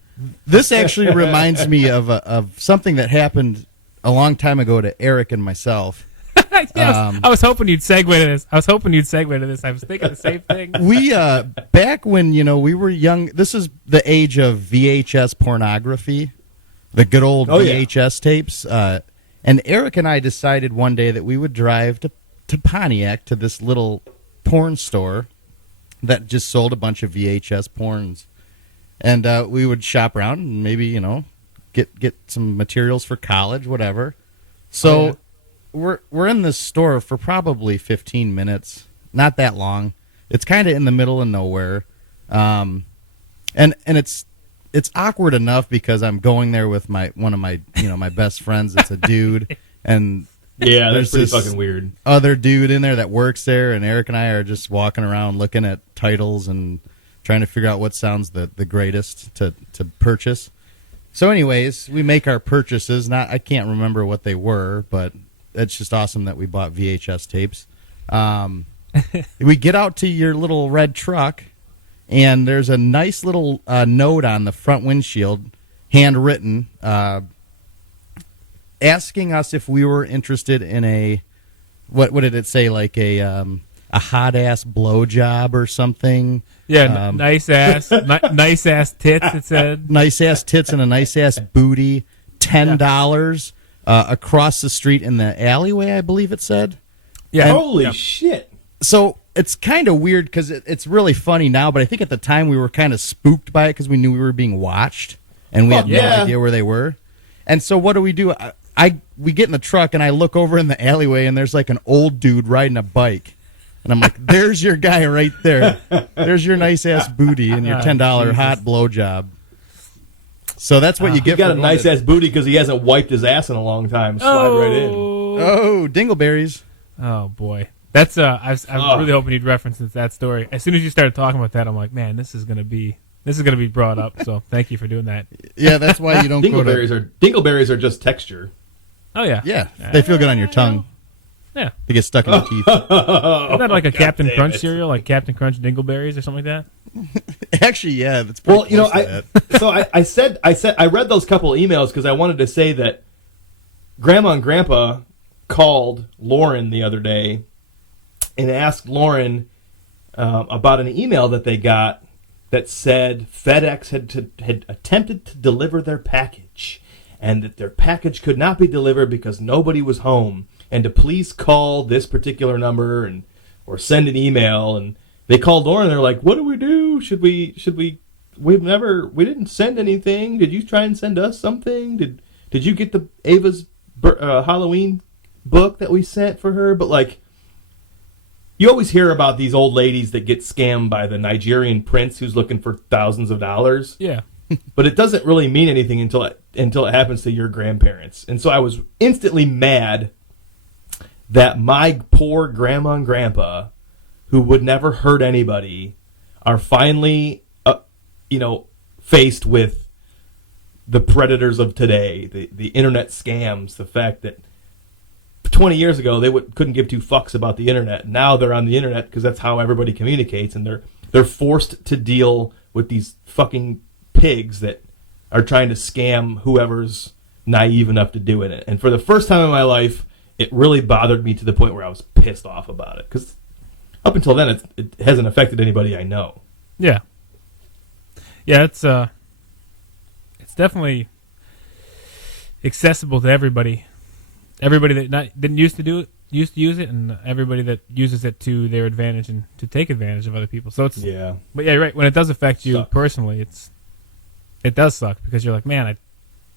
This actually reminds me of something that happened a long time ago to Eric and myself. Yes, I was hoping you'd segue to this. I was thinking the same thing. We back when we were young. This is the age of VHS pornography, the good old VHS tapes. And Eric and I decided one day that we would drive to Pontiac to this little porn store that just sold a bunch of VHS porns, and we would shop around and maybe get some materials for college, whatever. So we're in this store for probably 15 minutes, not that long. It's kind of in the middle of nowhere, and it's awkward enough because I'm going there with one of my my best friends. It's a dude, and Yeah, that's pretty there's this fucking weird. other dude in there that works there, and Eric and I are just walking around looking at titles and trying to figure out what sounds the greatest to purchase. So anyways, we make our purchases. I can't remember what they were, but it's just awesome that we bought VHS tapes. We get out to your little red truck, and there's a nice little note on the front windshield, handwritten, asking us if we were interested in a, what did it say, like a hot ass blowjob or something. Yeah, nice ass, nice ass tits. It said Nice ass tits and a nice ass booty. $10 across the street in the alleyway, I believe it said. yeah. Holy shit. So it's kind of weird because it's really funny now, but I think at the time we were kind of spooked by it because we knew we were being watched and we had no yeah. idea where they were. And so what do? We get in the truck and I look over in the alleyway and there's like an old dude riding a bike. And I'm like, there's your guy right there. There's your nice ass booty and your $10 hot blowjob. So that's what you He get. got for a going nice to- ass booty because he hasn't wiped his ass in a long time. Slide right in. Oh, dingleberries. Oh boy, that's I was really hoping you'd reference that story. As soon as you started talking about that, I'm like, man, this is gonna be brought up. So thank you for doing that. Yeah, that's why you don't go to. Dingleberries are just texture. Oh yeah, Yeah, they feel good on your tongue. yeah. They get stuck in your teeth. Isn't that like a Captain damn Crunch it. cereal, like Captain Crunch Dingleberries or something like that? Actually, yeah, that's pretty Well, you know, close to that. so I read those couple of emails because I wanted to say that Grandma and Grandpa called Lauren the other day and asked Lauren about an email that they got that said FedEx had attempted to deliver their package and that their package could not be delivered because nobody was home, and to please call this particular number or send an email. And they called Lauren. They're like, "What do we do? Should we? We didn't send anything. Did you try and send us something? Did you get the Ava's Halloween book that we sent for her?" But like, you always hear about these old ladies that get scammed by the Nigerian prince who's looking for thousands of dollars. Yeah. But it doesn't really mean anything until it happens to your grandparents. And so I was instantly mad that my poor grandma and grandpa, who would never hurt anybody, are finally, faced with the predators of today, the internet scams, the fact that 20 years ago they couldn't give two fucks about the internet. Now they're on the internet because that's how everybody communicates, and they're forced to deal with these fucking pigs that are trying to scam whoever's naive enough to do it. And for the first time in my life, it really bothered me to the point where I was pissed off about it. Because up until then, it hasn't affected anybody I know. Yeah. Yeah, it's definitely accessible to everybody. Everybody that didn't used to use it, and everybody that uses it to their advantage and to take advantage of other people. So it's Yeah. But yeah, you're right. When it does affect you Sucks. personally, it does suck because you're like, man,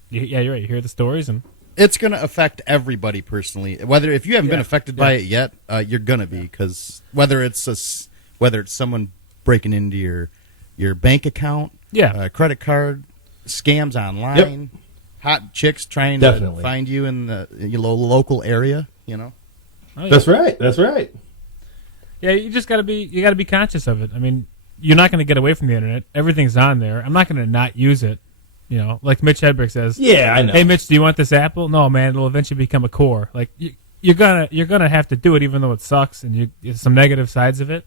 you're right. You hear the stories and It's going to affect everybody personally. Whether if you haven't been affected by it yet, you're going to be, because whether it's someone breaking into your bank account, credit card, scams online, hot chicks trying to find you in your local area, you know. Oh, yeah. That's right. That's right. Yeah, you just gotta be conscious of it. I mean, you're not gonna get away from the internet. Everything's on there. I'm not gonna not use it. You know, like Mitch Hedberg says. Yeah, I know. Hey, Mitch, do you want this apple? No, man, it'll eventually become a core. Like you're gonna have to do it, even though it sucks and there's some negative sides of it.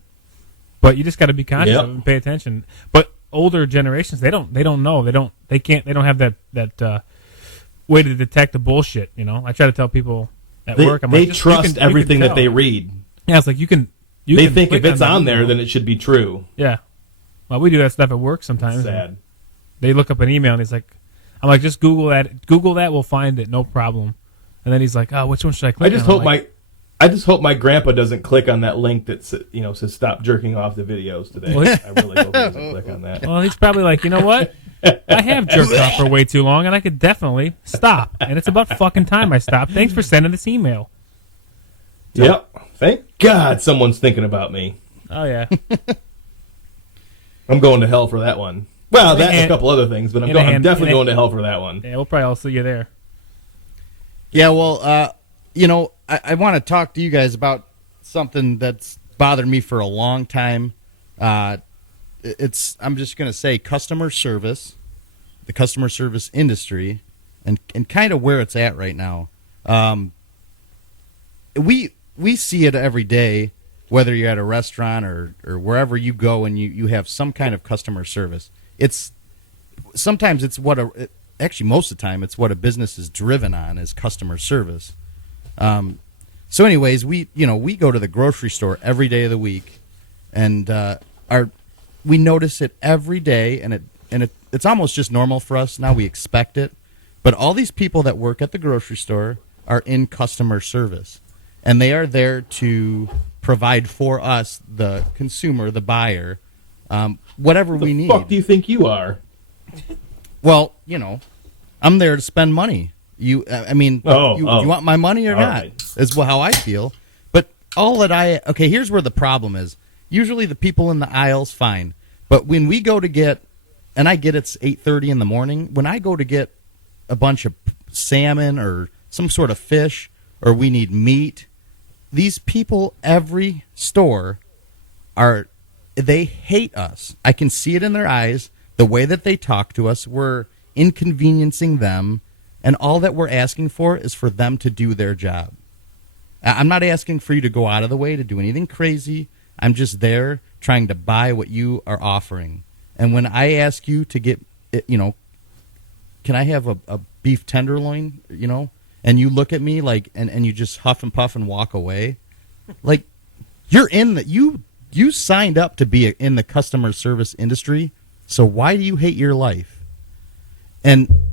But you just got to be conscious of it and pay attention. But older generations, they don't know. They don't have that way to detect the bullshit. You know, I try to tell people at work. I'm they like, trust everything that they read. Yeah, it's like you can. They think if it's on there, then it should be true. Yeah. Well, we do that stuff at work sometimes. Sad. They look up an email and I'm like, just Google that. Google that, we'll find it, no problem. And then he's like, oh, which one should I click on? I just hope my grandpa doesn't click on that link that says stop jerking off the videos today. I really hope he doesn't click on that. Well, he's probably like, you know what? I have jerked off for way too long, and I could definitely stop. And it's about fucking time I stopped. Thanks for sending this email. Yep. Thank God someone's thinking about me. Oh, yeah. I'm going to hell for that one. Well, that and a couple other things, but I'm definitely going to hell for that one. Yeah, we'll probably all see you there. Yeah, well, I want to talk to you guys about something that's bothered me for a long time. I'm just going to say customer service, the customer service industry, and kind of where it's at right now. We see it every day, whether you're at a restaurant or wherever you go and you have some kind of customer service. Sometimes it's actually most of the time it's what a business is driven on is customer service. So anyways, we go to the grocery store every day of the week, and we notice it every day, and it's almost just normal for us now. We expect it, but all these people that work at the grocery store are in customer service, and they are there to provide for us, the consumer, the buyer, whatever we need. What the fuck do you think you are? Well, I'm there to spend money. You want my money or not? Right. Is how I feel. But here's where the problem is. Usually the people in the aisles, fine. But when we go to get, and I get it's 8:30 in the morning, when I go to get a bunch of salmon or some sort of fish, or we need meat, these people, every store, they hate us. I can see it in their eyes, the way that they talk to us. We're inconveniencing them. And all that we're asking for is for them to do their job. I'm not asking for you to go out of the way to do anything crazy. I'm just there trying to buy what you are offering. And when I ask you to get, can I have a beef tenderloin, and you look at me like, and you just huff and puff and walk away, like you're you signed up to be in the customer service industry. So why do you hate your life? And,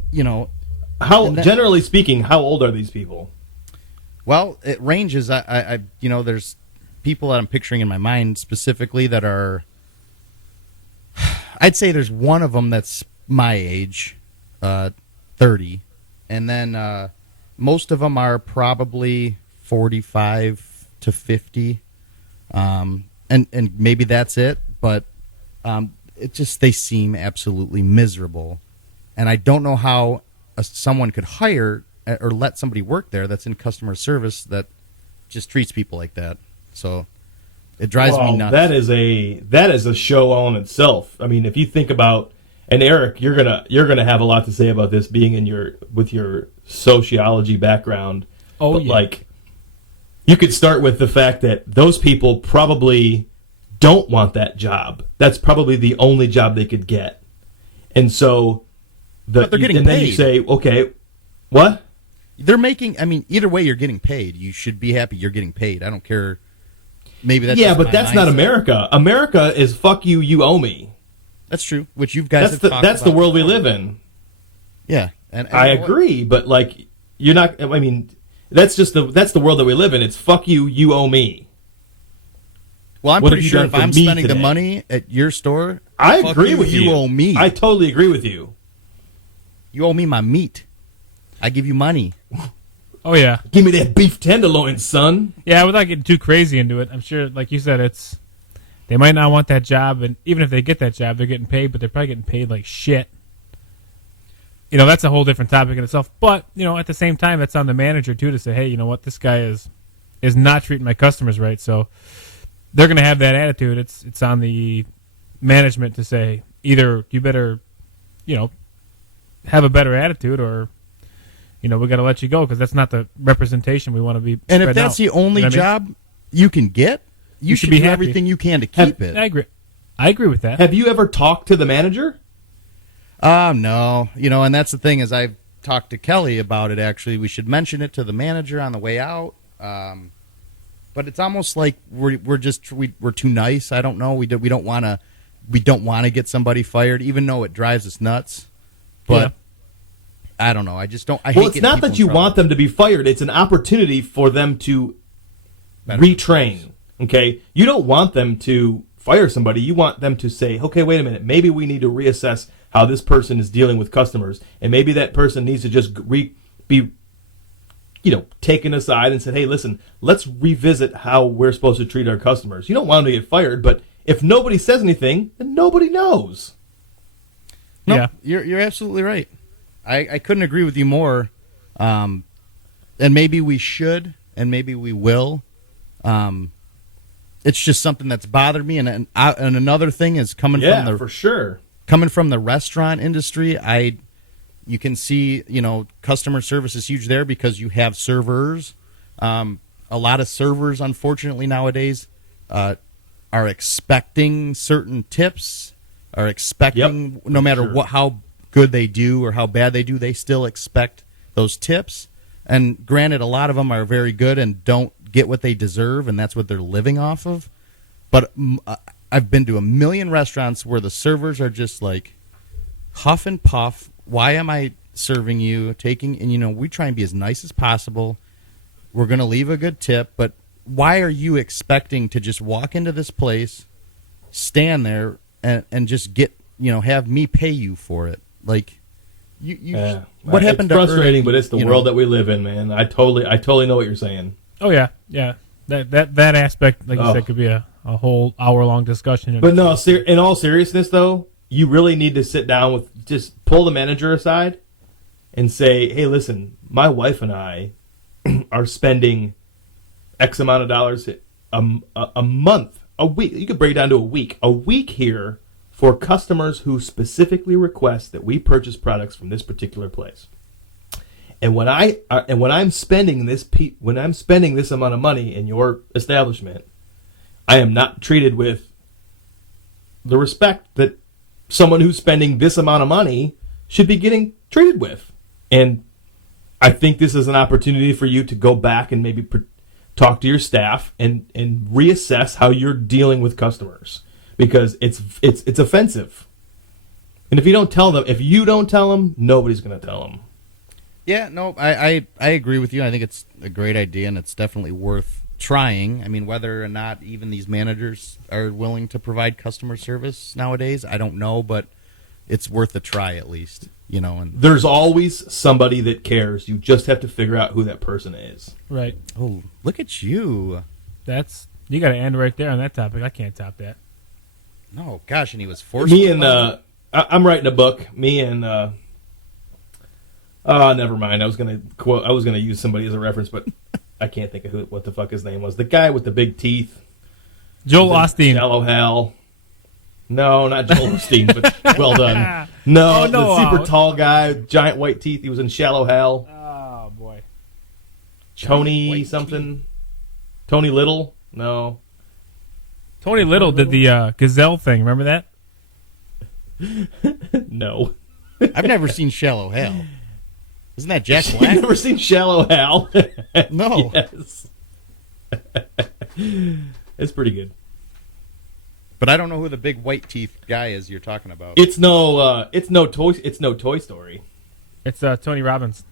generally speaking, how old are these people? Well, it ranges. There's people that I'm picturing in my mind specifically that are, I'd say there's one of them that's my age, 30, and then most of them are probably 45 to 50, and maybe that's it. But they seem absolutely miserable, and I don't know how someone could hire or let somebody work there that's in customer service that just treats people like that. So it drives me nuts. That is a show on itself. I mean, if you think about, and Eric, you're gonna have a lot to say about this, being with your sociology background. Oh, but yeah. Like, you could start with the fact that those people probably don't want that job. That's probably the only job they could get, and so but they're getting paid. Then you say, okay, what? They're making. I mean, either way, you're getting paid. You should be happy you're getting paid. I don't care. Maybe that's but that's not America. America is fuck you, you owe me. That's true. Which you guys that's the world we live in. Yeah, and I agree, but like you're not. I mean, that's the world that we live in. It's fuck you, you owe me. Well, I'm pretty sure if I'm spending the money at your store, I agree with you. You owe me. I totally agree with you. You owe me my meat. I give you money. Oh yeah, Give me that beef tenderloin, son. yeah. Without getting too crazy into it, I'm sure, like you said, they might not want that job, and even if they get that job, they're getting paid, but they're probably getting paid like shit. That's a whole different topic in itself. But at the same time, it's on the manager too to say, hey, you know what, this guy is not treating my customers right. So they're going to have that attitude. It's on the management to say either you better, have a better attitude, or we got to let you go because that's not the representation we want to be. And if that's the only job you can get, you should be do happy. everything you can to keep it. I agree with that. Have you ever talked to the manager? No. And that's the thing is I've talked to Kelly about it, actually. We should mention it to the manager on the way out. But it's almost like we're too nice. I don't know. We don't want to get somebody fired, even though it drives us nuts. But I don't know. I just don't. Well, it's not that you want them to be fired. It's an opportunity for them to retrain. Okay, you don't want them to fire somebody. You want them to say, okay, wait a minute. Maybe we need to reassess how this person is dealing with customers, and maybe that person needs to just be taken aside and said, hey, listen, let's revisit how we're supposed to treat our customers. You don't want them to get fired, but if nobody says anything, then nobody knows. No, Yeah. you're absolutely right. I couldn't agree with you more. And maybe we should, and maybe we will. It's just something that's bothered me. And another thing is for sure. Coming from the restaurant industry, you can see, customer service is huge there because you have servers. A lot of servers, unfortunately, nowadays are expecting certain tips, are expecting no matter how good they do or how bad they do, they still expect those tips. And granted, a lot of them are very good and don't get what they deserve, and that's what they're living off of. But I've been to a million restaurants where the servers are just like huff and puff. Why am I serving you? And we try and be as nice as possible. We're going to leave a good tip, but why are you expecting to just walk into this place, stand there, and just get, have me pay you for it? Like, what happened? It's frustrating, but it's the world know? that we live in, man. I totally know what you're saying. Oh yeah. That aspect, like you said, could be a whole hour-long discussion. But no, in all seriousness, though, you really need to sit down with, just pull the manager aside and say, hey, listen, my wife and I are spending X amount of dollars a month, a week. You could break it down to a week here for customers who specifically request that we purchase products from this particular place. And when I'm spending this amount of money in your establishment, I am not treated with the respect that someone who's spending this amount of money should be getting treated with. And I think this is an opportunity for you to go back and maybe talk to your staff and reassess how you're dealing with customers, because it's offensive. And if you don't tell them, nobody's going to tell them. Yeah, no, I agree with you. I think it's a great idea, and it's definitely worth trying. I mean, whether or not even these managers are willing to provide customer service nowadays, I don't know, but it's worth a try at least. And there's always somebody that cares. You just have to figure out who that person is. Right. Oh, look at you. You got to end right there on that topic. I can't top that. No, gosh, and he was forced. I'm writing a book. Me and never mind. I was gonna use somebody as a reference, but I can't think of what the fuck his name was. The guy with the big teeth. Joel Osteen. Shallow Hal. No, not Joel Osteen, but well done. No, the super tall guy, giant white teeth. He was in Shallow Hal. Oh boy. Tony something. Tony Little. No. Tony Little did the gazelle thing. Remember that? No. I've never seen Shallow Hal. Isn't that Jack You've Black? never seen Shallow Hal? No. Yes. It's pretty good. But I don't know who the big white teeth guy is you're talking about. It's no Toy Story. It's Tony Robbins.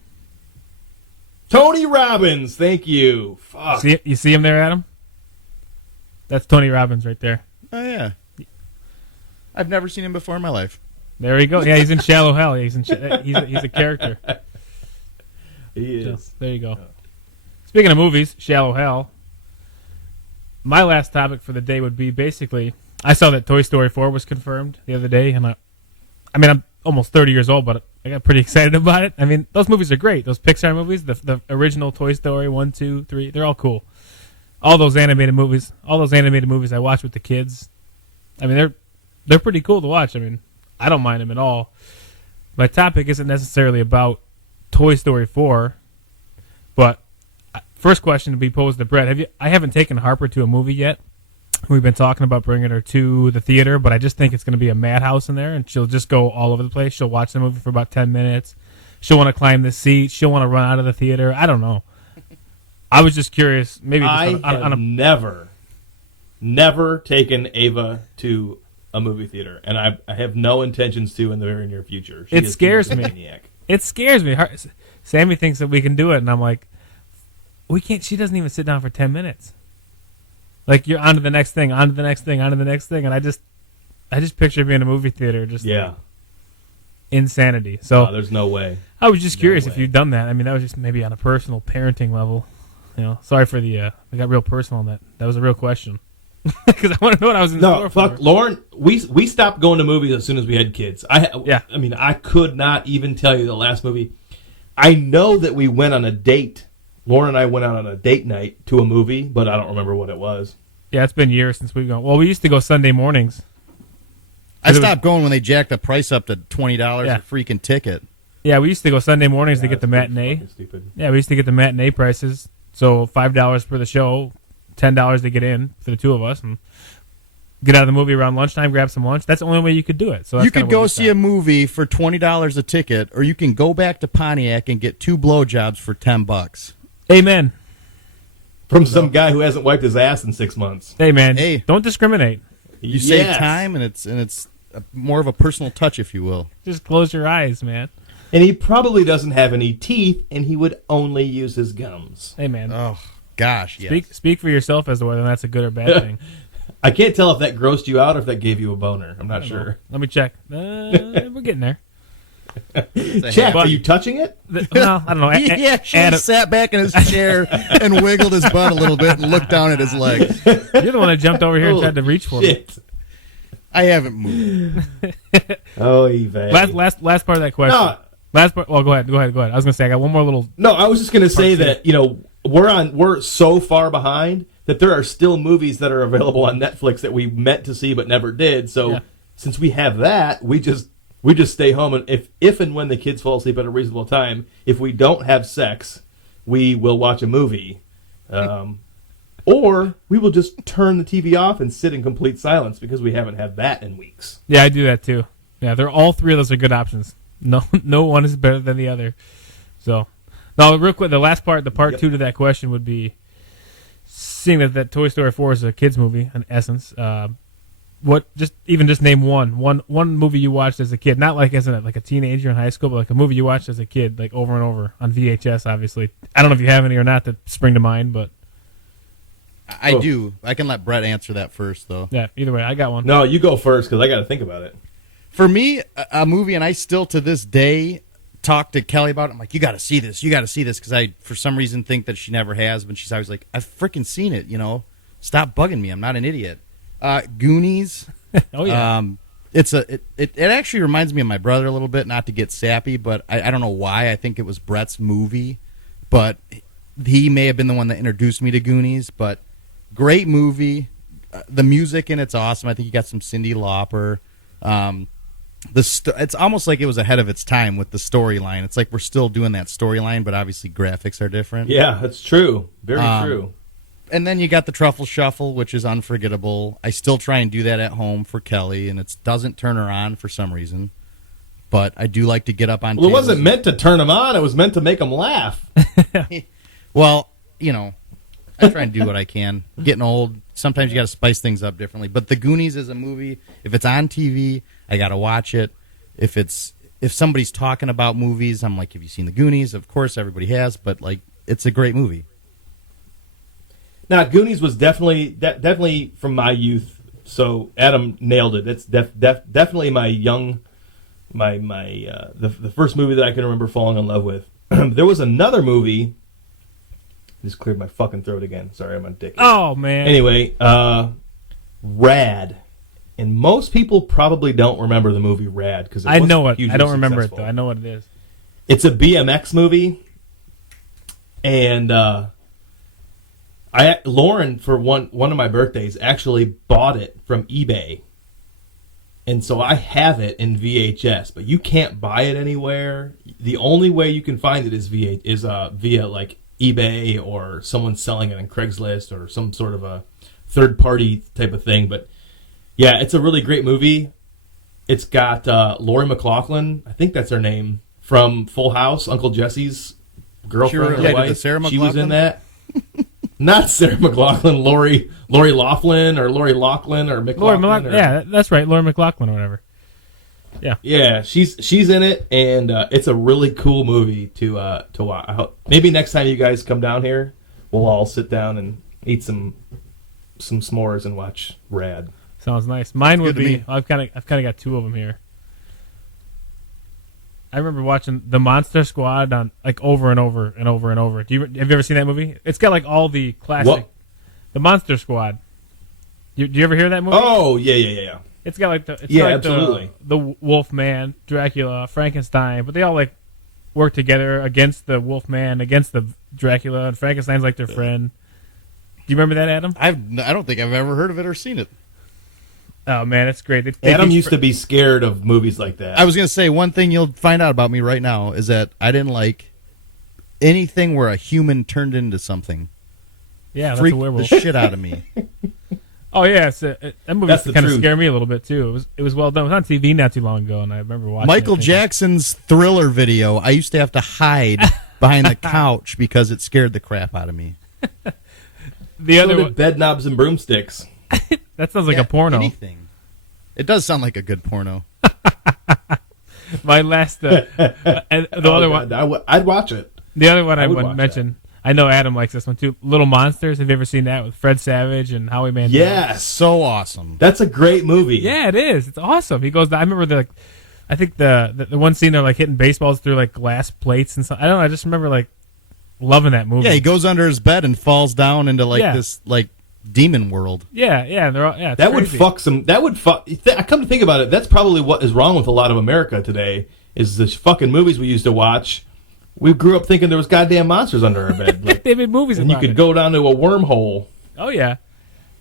Tony Robbins, thank you. Fuck. You see him there, Adam? That's Tony Robbins right there. Oh yeah. I've never seen him before in my life. There we go. Yeah, he's in Shallow Hell. He's a character. He So, is. there you go. Speaking of movies, Shallow Hal. My last topic for the day would be basically, I saw that Toy Story 4 was confirmed the other day, and I'm almost 30 years old, but I got pretty excited about it. I mean, those movies are great. Those Pixar movies, the original Toy Story 1, 2, 3, they're all cool. All those animated movies I watch with the kids. I mean, they're pretty cool to watch. I mean, I don't mind them at all. My topic isn't necessarily about Toy Story 4, but first question to be posed to Brett. I haven't taken Harper to a movie yet. We've been talking about bringing her to the theater, but I just think it's going to be a madhouse in there, and she'll just go all over the place. She'll watch the movie for about 10 minutes. She'll want to climb the seat. She'll want to run out of the theater. I don't know. I was just curious. Maybe just I have never taken Ava to a movie theater, and I have no intentions to in the very near future. It scares me. Maniac. It scares me. Sammy thinks that we can do it, and I'm like, we can't. She doesn't even sit down for 10 minutes. Like, you're on to the next thing, on to the next thing, on to the next thing, and I just picture being in a movie theater, just like insanity. So there's no way. I was just curious if you'd done that. I mean, that was just maybe on a personal parenting level. You know, sorry for the I got real personal on that. That was a real question because I want to know what I was in store for. No, fuck, Lauren. We stopped going to movies as soon as we had kids. I mean, I could not even tell you the last movie. I know that we went on a date. Lauren and I went out on a date night to a movie, but I don't remember what it was. Yeah, it's been years since we've gone. Well, we used to go Sunday mornings. I stopped going when they jacked the price up to $20 a freaking ticket. Yeah, we used to go Sunday mornings to get the matinee. Stupid. Yeah, we used to get the matinee prices. So $5 for the show, $10 to get in for the two of us, and get out of the movie around lunchtime, grab some lunch. That's the only way you could do it. So that's you could go see a movie for $20 a ticket, or you can go back to Pontiac and get 2 blowjobs for $10. Amen. From some guy who hasn't wiped his ass in 6 months. Hey, man. Hey. Don't discriminate. You save time, and it's more of a personal touch, if you will. Just close your eyes, man. And he probably doesn't have any teeth, and he would only use his gums. Hey, man. Oh, gosh, yes. Speak for yourself as to whether that's a good or bad thing. I can't tell if that grossed you out or if that gave you a boner. I'm not sure. Let me check. We're getting there. Jeff, are you touching it? Well, I don't know. He actually sat back in his chair and wiggled his butt a little bit and looked down at his legs. You're the one that jumped over here and tried to reach for me. I haven't moved. Oh, Eve. Last part of that question. No. Last part. Well, go ahead. I was going to say I got one more little. No, I was just going to say that we're so far behind that there are still movies that are available on Netflix that we meant to see but never did. So since we have that, we just stay home, and if and when the kids fall asleep at a reasonable time, if we don't have sex, we will watch a movie, or we will just turn the TV off and sit in complete silence because we haven't had that in weeks. Yeah, I do that too. Yeah, all three of those are good options. No one is better than the other. So, no, real quick, the last part, the part 2 to that question would be, seeing that Toy Story 4 is a kids movie in essence. Just name one movie you watched as a kid, not like as like a teenager in high school, but like a movie you watched as a kid, like over and over on VHS. Obviously, I don't know if you have any or not that spring to mind, but I do. I can let Brett answer that first, though. Yeah, either way, I got one. No, you go first because I got to think about it. For me, a movie, and I still to this day talk to Kelly about it. I'm like, you got to see this, because I, for some reason, think that she never has, but she's always like, I've freaking seen it. Stop bugging me. I'm not an idiot. Goonies. Oh yeah. It actually reminds me of my brother a little bit. Not to get sappy, but I don't know why. I think it was Brett's movie, but he may have been the one that introduced me to Goonies. But great movie. The music in it's awesome. I think you got some Cyndi Lauper. It's almost like it was ahead of its time with the storyline. It's like we're still doing that storyline, but obviously graphics are different. Yeah, that's true. Very true. And then you got the Truffle Shuffle, which is unforgettable. I still try and do that at home for Kelly, and it doesn't turn her on for some reason. But I do like to get up on Well, it wasn't meant to turn them on. It was meant to make them laugh. Well, I try and do what I can. Getting old, sometimes you got to spice things up differently. But The Goonies is a movie. If it's on TV, I got to watch it. If somebody's talking about movies, I'm like, have you seen The Goonies? Of course, everybody has, but it's a great movie. Now, Goonies was definitely from my youth. So Adam nailed it. It's definitely my the first movie that I can remember falling in love with. there was another movie. Just cleared my fucking throat again. Sorry, I'm a dick. Oh, man. Anyway, Rad. And most people probably don't remember the movie Rad because I know it. I don't remember it, though. I know what it is. It's a BMX movie. And Lauren, for one of my birthdays, actually bought it from eBay. And so I have it in VHS, but you can't buy it anywhere. The only way you can find it is via like eBay or someone selling it on Craigslist or some sort of a third-party type of thing. But yeah, it's a really great movie. It's got Lori McLaughlin, I think that's her name, from Full House, Uncle Jesse's girlfriend or wife. Sarah McLachlan? She was in that. Not Sarah McLaughlin, Lori Laughlin or Lori Laughlin or McLaughlin. Yeah, that's right, Lori McLaughlin or whatever. Yeah, she's in it, and it's a really cool movie to watch. Maybe next time you guys come down here, we'll all sit down and eat some s'mores and watch Rad. Sounds nice. Mine would be. I've kind of got two of them here. I remember watching The Monster Squad on like over and over and over and over. Have you ever seen that movie? It's got like all the classic. What? The Monster Squad. Do you ever hear that movie? Oh yeah. It's got like absolutely. the Wolfman, Dracula, Frankenstein, but they all like work together against the Wolfman, against the Dracula, and Frankenstein's like their friend. Do you remember that, Adam? I don't think I've ever heard of it or seen it. Oh man, it's great. Adam used to be scared of movies like that. I was going to say, one thing you'll find out about me right now is that I didn't like anything where a human turned into something. Yeah, that's Freaked a werewolf. the shit out of me. Oh yeah, that movie That's kind of truth. scared me a little bit too. It was well done. It was on TV not too long ago, and I remember watching Michael it. Jackson's Thriller video, I used to have to hide behind the couch because it scared the crap out of me. The so other did one, Bed Knobs and Broomsticks. that sounds like a porno. Anything. It does sound like a good porno. My last, and the other one, I'd watch it. the other one I would would watch mention. I know Adam likes this one too. Little Monsters. Have you ever seen that with Fred Savage and Howie Mandel? Yes, So awesome. that's a great movie. Yeah, it is. It's awesome. He goes. I remember I think the one scene they're like hitting baseballs through like glass plates and stuff. I don't know. I just remember like loving that movie. Yeah, he goes under his bed and falls down into like Yeah. this like demon world. Yeah. They're all, yeah. It's That would crazy. fuck some. That would fuck. I come to think about it, that's probably what is wrong with a lot of America today. Is the fucking movies we used to watch. We grew up thinking there was goddamn monsters under our bed, like, They made movies and you about could it. go down to a wormhole. Oh yeah.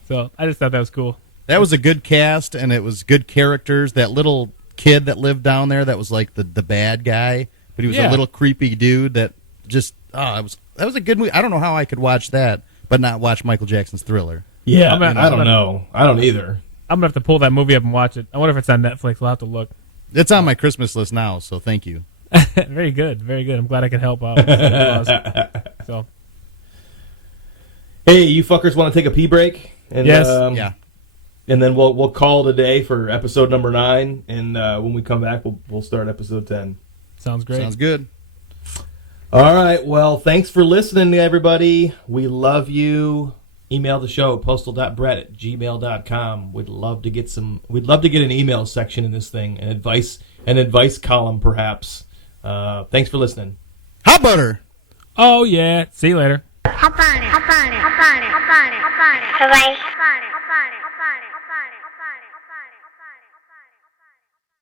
So I just thought that was cool. That was a good cast, and it was good characters. That little kid that lived down there that was like the bad guy, but he was Yeah. a little creepy dude that just that was a good movie. I don't know how I could watch that but not watch Michael Jackson's Thriller. Yeah, I'm I don't know. I don't either. I'm gonna have to pull that movie up and watch it. I wonder if it's on Netflix. We'll have to look. It's on my Christmas list now, so thank you. Very good, very good. I'm glad I could help out. So Hey, you fuckers want to take a pee break? And, Yes. Yeah. And then we'll call it a day for episode number 9. And when we come back, we'll start episode 10. sounds great. Sounds good. All right. Well, thanks for listening, everybody. We love you. Email the show at postal.brett@gmail.com. We'd love to get an email section in this thing, an advice column, perhaps. Thanks for listening. Hot butter. Oh yeah. See you later. Hop on it, hop on it, hop on it, hop on it, hop on it. Bye-bye. Hop on it, hop on it, hop on it.